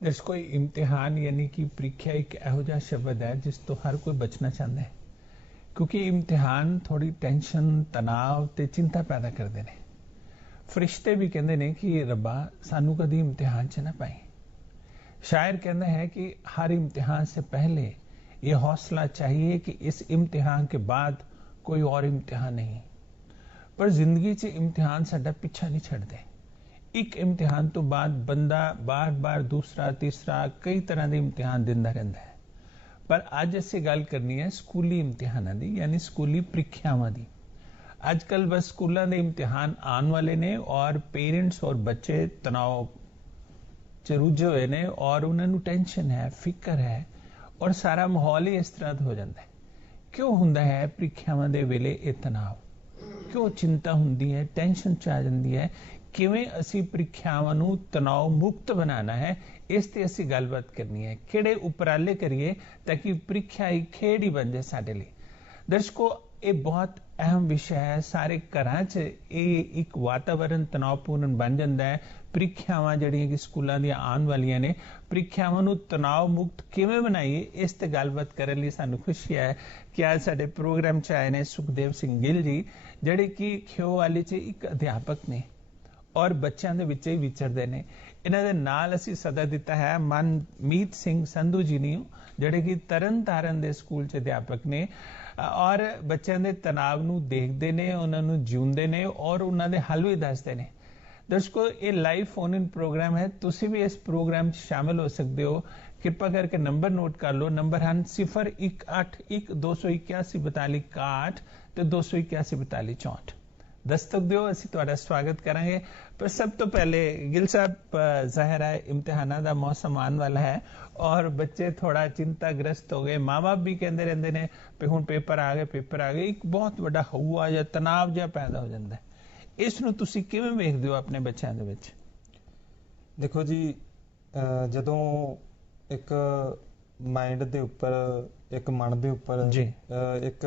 दर्शकों कोई इम्तिहान यानी कि ਪ੍ਰੀਖਿਆ एक ਇਹੋ ਜਿਹਾ ਸ਼ਬਦ ਹੈ ਜਿਸ ਤੋਂ ਹਰ ਕੋਈ ਬਚਣਾ ਚਾਹੁੰਦਾ ਹੈ ਕਿਉਂਕਿ ਇਮਤਿਹਾਨ ਥੋੜੀ ਟੈਨਸ਼ਨ ਤਣਾਅ ਤੇ ਚਿੰਤਾ ਪੈਦਾ ਕਰਦੇ ਨੇ ਫਰਿਸ਼ਤੇ ਵੀ ਕਹਿੰਦੇ ਨੇ ਕਿ ਰੱਬਾ ਸਾਨੂੰ ਕਦੀ ਇਮਤਿਹਾਨ 'ਚ ਨਾ ਪਾਈ शायर कहना है कि हर इम्तिहान से पहले ये हौसला चाहिए कि इस इम्तिहान के बाद कोई और इम्तिहान नहीं पर जिंदगी च इम्तिहान साडा पीछा नहीं छड़ते एक इम्तिहान तो बाद बंदा बार बार दूसरा तीसरा कई तरह के इम्तिहान दिंदा रहिंदा है पर अज असीं गल करनी है स्कूली इम्तिहानां दी यानी स्कूली ਪ੍ਰੀਖਿਆਵਾਂ दी आजकल बस स्कूलों के इम्तिहान आने वाले ने और पेरेंट्स और बच्चे तनाव च रुझे हुए ने और उन्होंने टेंशन है फिक्र है और सारा माहौल ही इस तरह हो जाता है क्यों हुंदा है ਪ੍ਰੀਖਿਆਵਾਂ ਦੇ ਵੇਲੇ ਇਹ ਤਣਾਅ क्यों चिंता हुंदी है टेंशन च आ जाती है किवें असीं ਪ੍ਰੀਖਿਆਵਾਂ ਨੂੰ तनाव मुक्त बनाना है इस ते असीं गलबात करनी है किहड़े उपराले करिए ताकि ਪ੍ਰੀਖਿਆ एक खेड ही बन जाए साडे लई दर्शकों ये बहुत अहम विषय है सारे घरां च एक वातावरण तनावपूर्ण बन जाता है ਪ੍ਰੀਖਿਆਵਾਂ ਜਿਹੜੀਆਂ कि स्कूलों ਦੀਆਂ आने वालियां ने ਪ੍ਰੀਖਿਆਵਾਂ ਨੂੰ तनाव मुक्त किवें बनाइए इस ते गलबात करन लई सानू खुशी है कि आज साडे प्रोग्राम च आए ने सुखदेव सिंह गिल जी ਜਿਹੜੇ कि ਖਿਓਵਾਲੀ च एक अध्यापक ने और बच्चों के विच ही विचरते हैं इन्हां दे नाल असीं सदा दिता है मनमीत सिंह संधू जी ने ਜਿਹੜੇ कि तरन तारण दे स्कूल च अध्यापक ने और बच्चों के तनाव नूं देखते हैं उन्होंने जिउंदे ने और उन्होंने हल भी दसते हैं दर्शकों ये लाइव फोन इन प्रोग्राम है तुसी भी इस प्रोग्राम शामिल हो सकते हो कृपा करके नंबर नोट कर लो नंबर हैं 018128142 4281 तो 281 दस्तक दो असी तुहाडा स्वागत करांगे पर सब तो पहले गिल साहब जाहिर है इम्तिहाना का मौसम आने वाला है और बच्चे थोड़ा चिंताग्रस्त हो गए माँ बाप भी कहते रहते हैं भी हुण पेपर आ गए एक बहुत बड़ा हौआ या तनाव जिहा पैदा हो जाता है इस नूं तुसीं किवें वेखदे हो अपने बच्चों दे विच देखो जी जदों एक माइंड दे उपर एक मन दे उपर एक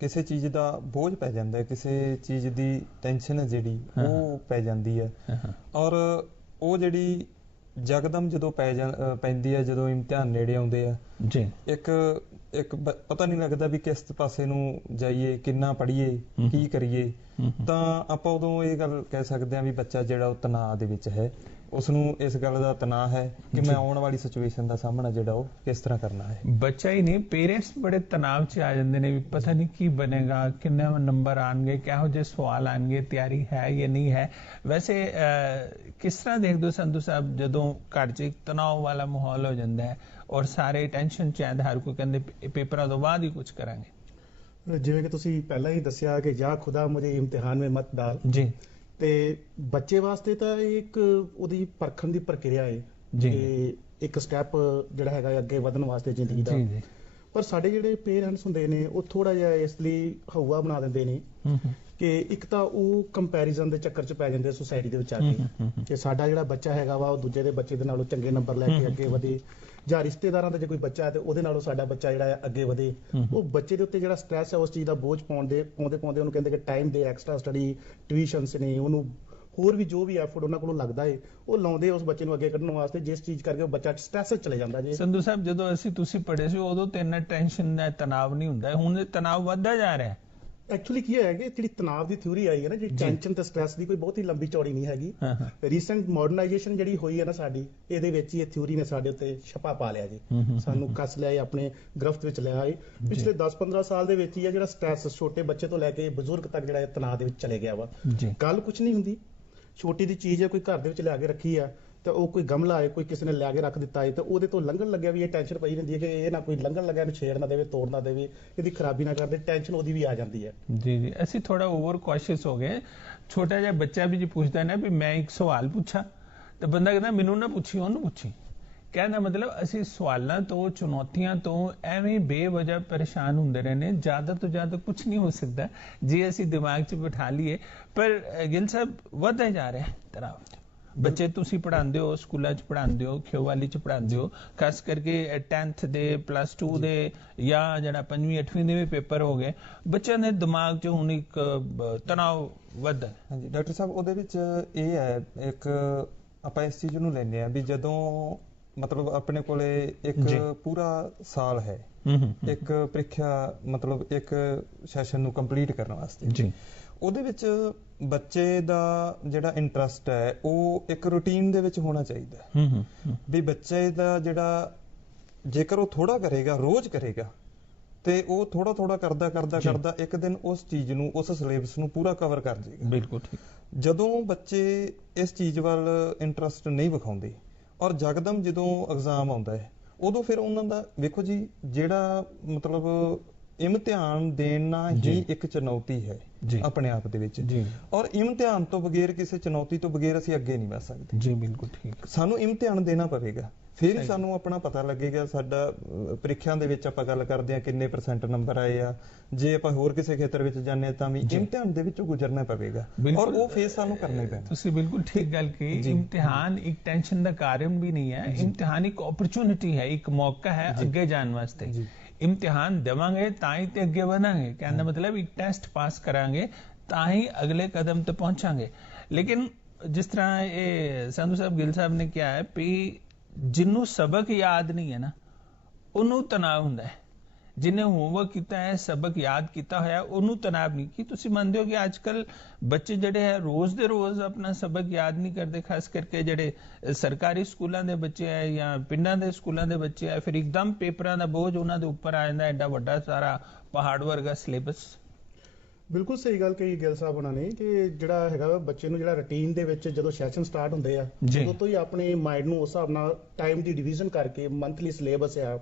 किसी चीज दा बोझ पै जांदा है किसी चीज दी टेंशन है जिहड़ी वो पै जांदी है और वो जिहड़ी जगदम जदों पैंदी है जदों इम्तिहान नेड़े आउंदे आ जी एक पता नहीं लगता भी किस पासे नूं जाइए किन्ना पढ़िए की करिए तां आपां उदों ये गल कह सकदे आ भी बच्चा जिहड़ा वो तनाव दे विच है उसनूं इस गल दा तनाव है कि मैं आउण वाली सिचुएशन दा सामना जिहड़ा वो किस तरह करना है बच्चा ही नहीं पेरेंट्स बड़े तनाव च आ जांदे ने भी पता नहीं की बनेगा किन्ने नंबर आएंगे किहो जे सवाल आएंगे तैयारी है या नहीं है वैसे किस तरह देखदे हो संधू साहब जदों घर च एक तनाव वाला माहौल हो जाता है और सारे टेंशन च आंदे हर कोई कहंदे पेपरां तो बाद ही कुछ करांगे जिवें कि तुसीं पहला ही दस्सिया कि या खुदा मुझे इम्तिहान में मत डाल जी ਤੇ ਬੱਚੇ ਵਾਸਤੇ ਤਾਂ ਇੱਕ ਉਹਦੀ ਪਰਖਣ ਦੀ ਪ੍ਰਕਿਰਿਆ ਹੈ ਜੀ ਇੱਕ ਸਟੈਪ ਜਿਹੜਾ ਹੈਗਾ ਅੱਗੇ ਵਧਣ ਵਾਸਤੇ ਜ਼ਿੰਦਗੀ ਦਾ ਜੀ ਪਰ ਸਾਡੇ ਜਿਹੜੇ ਪੇਰੈਂਟਸ ਹੁੰਦੇ ਨੇ ਉਹ ਥੋੜਾ ਜਿਹਾ ਇਸ ਲਈ ਹਊਆ ਬਣਾ ਦਿੰਦੇ ਨੇ ਕਿ ਇੱਕ ਤਾਂ ਉਹ ਕੰਪੈਰੀਜ਼ਨ ਦੇ ਚੱਕਰ 'ਚ ਪੈ ਜਾਂਦੇ ਸੋਸਾਇਟੀ ਦੇ ਵਿੱਚ ਆ ਕੇ ਕਿ ਸਾਡਾ ਜਿਹੜਾ ਬੱਚਾ ਹੈਗਾ ਵਾ ਉਹ ਦੂਜੇ ਦੇ ਬੱਚੇ ਦੇ ਨਾਲੋਂ ਚੰਗੇ ਨੰਬਰ ਲੈ ਕੇ ਅੱਗੇ ਵਧੇ ਜਾਂ ਰਿਸ਼ਤੇਦਾਰਾਂ ਦਾ ਜੇ ਕੋਈ ਬੱਚਾ ਹੈ ਤੇ ਉਹਦੇ ਨਾਲੋਂ ਸਾਡਾ ਬੱਚਾ ਜਿਹੜਾ ਅੱਗੇ ਵਧੇ ਉਹ ਬੱਚੇ ਦੇ ਉੱਤੇ ਜਿਹੜਾ ਸਟ੍ਰੈਸ ਹੈ ਉਸ ਚੀਜ਼ ਦਾ ਬੋਝ ਪਾਉਂਦੇ ਉਹਨੂੰ ਕਹਿੰਦੇ ਕਿ ਟਾਈਮ ਦੇ ਐਕਸਟਰਾ ਸਟੱਡੀ ਟਿਊਸ਼ਨਸ ਨੇ ਉਹਨੂੰ ਹੋਰ ਵੀ ਜੋ ਵੀ ਐਫਰਟ ਉਹਨਾਂ ਕੋਲੋਂ ਲੱਗਦਾ ਏ ਉਹ ਲਾਉਂਦੇ ਉਸ ਬੱਚੇ ਨੂੰ ਅੱਗੇ ਕੱਢਣ ਵਾਸਤੇ ਜਿਸ ਚੀਜ਼ ਕਰਕੇ ਉਹ ਬੱਚਾ ਸਟ੍ਰੈਸ ਵਿੱਚ ਚਲੇ ਜਾਂਦਾ ਜੀ ਸੰਧੂ ਸਾਹਿਬ ਜਦੋਂ ਅਸੀਂ ਤੁਸੀਂ ਪੜ੍ਹੇ ਸੀ ਉਦੋਂ ਤੇ ਇੰਨਾ ਟੈਨਸ਼ਨ ਦਾ ਤਣਾਅ ਨਹੀਂ ਹੁੰਦਾ ਹੁਣ ਇਹ ਤਣਾਅ ਵੱਧਦਾ ਜਾ ਰਿਹਾ ਐਕਚੁਅਲੀ ਕੀ ਹੈ ਕਿ ਜਿਹੜੀ ਤਣਾਅ ਦੀ ਥਿਊਰੀ ਆਈ ਹੈ ਨਾ ਜਿਹੜੀ ਟੈਨਸ਼ਨ ਤੇ ਸਟ੍ਰੈਸ ਦੀ ਕੋਈ ਬਹੁਤ ਹੀ ਲੰਬੀ ਚੌੜੀ ਨਹੀਂ ਹੈਗੀ ਰੀਸੈਂਟ ਮਾਡਰਨਾਈਜੇਸ਼ਨ ਜਿਹੜੀ ਹੋਈ ਹੈ ਨਾ ਸਾਡੀ ਇਹਦੇ ਵਿੱਚ ਹੀ ਇਹ ਥਿਊਰੀ ਨੇ ਸਾਡੇ ਉੱਤੇ ਛਪਾ ਪਾ ਲਿਆ ਜੀ ਸਾਨੂੰ ਕੱਸ ਲਿਆ ਆਪਣੇ ਗ੍ਰਿਫਤ ਵਿੱਚ ਲਿਆ ਹੈ ਪਿਛਲੇ 10-15 ਸਾਲ ਦੇ ਵਿੱਚ ਹੀ ਜਿਹੜਾ ਸਟ੍ਰੈਸ ਛੋਟੇ ਬੱਚੇ ਤੋਂ ਲੈ ਕੇ ਬਜ਼ੁਰਗ ਤੱਕ ਜਿਹੜਾ ਤਣਾਅ ਦੇ ਵਿੱਚ ਚਲੇ ਗਿਆ ਵਾ ਗੱਲ ਕੁਝ ਨਹੀਂ ਹੁੰਦੀ ਛੋਟੀ ਦੀ ਚੀਜ਼ ਹੈ ਕੋਈ ਘਰ ਦੇ ਵਿੱਚ ਲਿਆ ਕੇ ਰੱਖੀ ਆ ਤਾਂ ਉਹ ਕੋਈ ਗਮਲਾ ਹੈ ਕੋਈ ਕਿਸੇ ਨੇ ਲਿਆ ਕੇ ਰੱਖ ਦਿੱਤਾ ਹੈ ਤਾਂ ਉਹਦੇ ਤੋਂ ਲੰਘਣ ਲੱਗਿਆ ਵੀ ਇਹ ਟੈਨਸ਼ਨ ਪਈ ਰਹਿੰਦੀ ਹੈ ਕਿ ਇਹ ਨਾ ਕੋਈ ਲੰਘਣ ਲੱਗਿਆ ਨੂੰ ਛੇੜ ਨਾ ਦੇਵੇ ਤੋੜ ਨਾ ਦੇਵੇ ਇਹਦੀ ਖਰਾਬੀ ਨਾ ਕਰਦੇ ਟੈਨਸ਼ਨ ਉਹਦੀ ਵੀ ਆ ਜਾਂਦੀ ਹੈ ਜੀ ਜੀ ਅਸੀਂ ਥੋੜਾ ਓਵਰ ਕੌਸ਼ੀਅਸ ਹੋ ਗਏ ਛੋਟਾ ਜਿਹਾ ਬੱਚਾ ਵੀ ਜੀ ਪੁੱਛਦਾ ਨਾ ਵੀ ਮੈਂ ਇੱਕ ਸਵਾਲ ਪੁੱਛਾਂ ਤਾਂ ਬੰਦਾ ਕਹਿੰਦਾ ਮੈਨੂੰ ਨਾ ਪੁੱਛੀ ਉਹਨੂੰ ਪੁੱਛੀ कहना मतलब असी सवालों तो चुनौतियां तो एवं बेवजह परेशान होंगे रहने ज्यादा तो ज्यादा कुछ नहीं हो सकता जे असी दिमाग च बिठा लीए पर गिल साहब वधदा जा रहा है तनाव बच्चे तुसी पढ़ाते हो स्कूलों च पढ़ाते हो खियोवाली च पढ़ाते हो खास करके 10th दे +2 दे या जरा 5वीं 8वीं दे भी पेपर हो गए बच्चों के दिमाग च हुण एक तनाव वधदा हाँ जी डॉक्टर साहब ਉਹਦੇ ਵਿੱਚ ਇਹ ਹੈ ਇੱਕ ਆਪਾਂ ਇਸ ਚੀਜ਼ ਨੂੰ ਲੈਂਦੇ ਆ ਵੀ ਜਦੋਂ ਮਤਲਬ ਆਪਣੇ ਕੋਲੇ ਇੱਕ ਪੂਰਾ ਸਾਲ ਹੈ ਇੱਕ ਪ੍ਰੀਖਿਆ ਮਤਲਬ ਇੱਕ ਸੈਸ਼ਨ ਨੂੰ ਕੰਪਲੀਟ ਕਰਨ ਵਾਸਤੇ ਜੀ। ਉਹਦੇ ਵਿੱਚ ਬੱਚੇ ਦਾ ਜਿਹੜਾ ਇੰਟਰਸਟ ਹੈ ਉਹ ਇੱਕ ਰੂਟੀਨ ਦੇ ਵਿੱਚ ਹੋਣਾ ਚਾਹੀਦਾ ਵੀ ਬੱਚੇ ਦਾ ਜਿਹੜਾ ਜੇਕਰ ਉਹ ਥੋੜਾ ਕਰੇਗਾ ਰੋਜ਼ ਕਰੇਗਾ ਤੇ ਉਹ ਥੋੜਾ ਥੋੜਾ ਕਰਦਾ ਇੱਕ ਦਿਨ ਉਸ ਚੀਜ਼ ਨੂੰ ਉਸ ਸਿਲੇਬਸ ਨੂੰ ਪੂਰਾ ਕਵਰ ਕਰ ਜਾਏਗਾ। ਬਿਲਕੁਲ ਠੀਕ। ਜਦੋਂ ਬੱਚੇ ਇਸ ਚੀਜ਼ ਵੱਲ ਇੰਟਰਸਟ ਨਹੀਂ ਵਿਖਾਉਂਦੇ ਔਰ ਜਕਦਮ ਜਦੋਂ ਐਗਜ਼ਾਮ ਆਉਂਦਾ ਹੈ ਉਦੋਂ ਫਿਰ ਉਹਨਾਂ ਦਾ ਵੇਖੋ ਜੀ ਜਿਹੜਾ ਮਤਲਬ ਇਮਤਿਹਾਨ ਦੇਣਾ ਹੀ ਇੱਕ ਚੁਣੌਤੀ ਹੈ ਆਪਣੇ ਆਪ ਦੇ ਵਿੱਚ ਔਰ ਇਮਤਿਹਾਨ ਤੋਂ ਬਗੈਰ ਕਿਸੇ ਚੁਣੌਤੀ ਤੋਂ ਬਗੈਰ ਅਸੀਂ ਅੱਗੇ ਨਹੀਂ ਵਧ ਸਕਦੇ ਜੀ। ਬਿਲਕੁਲ ਠੀਕ। ਸਾਨੂੰ ਇਮਤਿਹਾਨ ਦੇਣਾ ਪਵੇਗਾ ਫਿਰ ਹੀ ਸਾਨੂੰ ਆਪਣਾ ਪਤਾ ਲੱਗੇਗਾ ਸਾਡਾ ਪ੍ਰੀਖਿਆ ਦੇ ਵਿੱਚ ਆਪਾਂ ਗੱਲ ਕਰਦੇ ਹਾਂ ਕਿੰਨੇ % ਨੰਬਰ ਆਏ ਆ। ਜੇ ਆਪਾਂ ਹੋਰ ਕਿਸੇ ਖੇਤਰ ਵਿੱਚ ਜਾਂਦੇ ਹਾਂ ਤਾਂ ਵੀ ਇਮਤਿਹਾਨ ਦੇ ਵਿੱਚੋਂ ਗੁਜ਼ਰਨਾ ਪਵੇਗਾ ਔਰ ਉਹ ਫੇਸ ਸਾਨੂੰ ਕਰਨਾ ਹੀ ਪੈਣਾ। ਤੁਸੀਂ ਬਿਲਕੁਲ ਠੀਕ ਗੱਲ ਕਹੀ। ਇਮਤਿਹਾਨ ਇੱਕ ਟੈਨਸ਼ਨ ਦਾ ਕਾਰਨ ਵੀ ਨਹੀਂ ਹੈ। ਇਮਤਿਹਾਨ ਇੱਕ ਓਪਰਚੁਨਿਟੀ ਹੈ, ਇੱਕ ਮੌਕਾ ਹੈ ਅੱਗੇ ਜਾਣ ਵਾਸਤੇ। ਇਮਤਿਹਾਨ ਦੇਵਾਂਗੇ ਤਾਂ ਹੀ ਤੇ ਅੱਗੇ ਵਧਾਂਗੇ। ਕਹਿਣ ਦਾ ਮਤਲਬ ਇੱਕ ਟੈਸਟ ਪਾਸ ਕਰਾਂਗੇ ਤਾਂ ਹੀ ਅਗਲੇ ਕਦਮ ਤੇ ਪਹੁੰਚਾਂਗੇ। ਲੇਕਿਨ ਜਿਸ ਤਰ੍ਹਾਂ ਇਹ ਸੰਧੂ ਸਾਹਿਬ ਗਿੱਲ ਸਾਹਿਬ ਨੇ ਕਿਹਾ ਹੈ ਵੀ ਜਿਹਨੂੰ ਸਬਕ ਯਾਦ ਨਹੀਂ ਹੈ ਨਾ ਉਹਨੂੰ ਤਣਾਅ ਹੁੰਦਾ ਹੈ। ਜਿਹਨੇ ਹੋਮਵਰਕ ਕੀਤਾ ਹੈ ਸਬਕ ਯਾਦ ਕੀਤਾ ਹੋਇਆ ਉਹਨੂੰ ਤਣਾਅ ਨਹੀਂ। ਕੀ ਤੁਸੀਂ ਮੰਨਦੇ ਹੋ ਕਿ ਅੱਜ ਕੱਲ ਬੱਚੇ ਜਿਹੜੇ ਹੈ ਰੋਜ਼ ਦੇ ਰੋਜ਼ ਆਪਣਾ ਸਬਕ ਯਾਦ ਨਹੀਂ ਕਰਦੇ, ਖਾਸ ਕਰਕੇ ਜਿਹੜੇ ਸਰਕਾਰੀ ਸਕੂਲਾਂ ਦੇ ਬੱਚੇ ਹੈ ਜਾਂ ਪਿੰਡਾਂ ਦੇ ਸਕੂਲਾਂ ਦੇ ਬੱਚੇ ਹੈ, ਫਿਰ ਇੱਕਦਮ ਪੇਪਰਾਂ ਦਾ ਬੋਝ ਉਹਨਾਂ ਦੇ ਉੱਪਰ ਆ ਜਾਂਦਾ, ਐਡਾ ਵੱਡਾ ਸਾਰਾ ਪਹਾੜ ਵਰਗਾ ਸਿਲੇਬਸ। ਬਿਲਕੁਲ ਸਹੀ ਗੱਲ ਕਹੀ ਗਿੱਲ ਸਾਹਿਬ ਉਹਨਾਂ ਨੇ ਕਿ ਜਿਹੜਾ ਹੈਗਾ ਬੱਚੇ ਨੂੰ ਜਿਹੜਾ ਰੂਟੀਨ ਦੇ ਵਿੱਚ ਜਦੋਂ ਸੈਸ਼ਨ ਸਟਾਰਟ ਹੁੰਦੇ ਆ ਉਦੋਂ ਤੋਂ ਹੀ ਆਪਣੇ ਮਾਈਂਡ ਨੂੰ ਉਸ ਹਿਸਾਬ ਨਾਲ ਟਾਈਮ ਦੀ ਡਿਵੀਜ਼ਨ ਕਰਕੇ ਮੰਥਲੀ ਸਿਲੇਬਸ ਆ।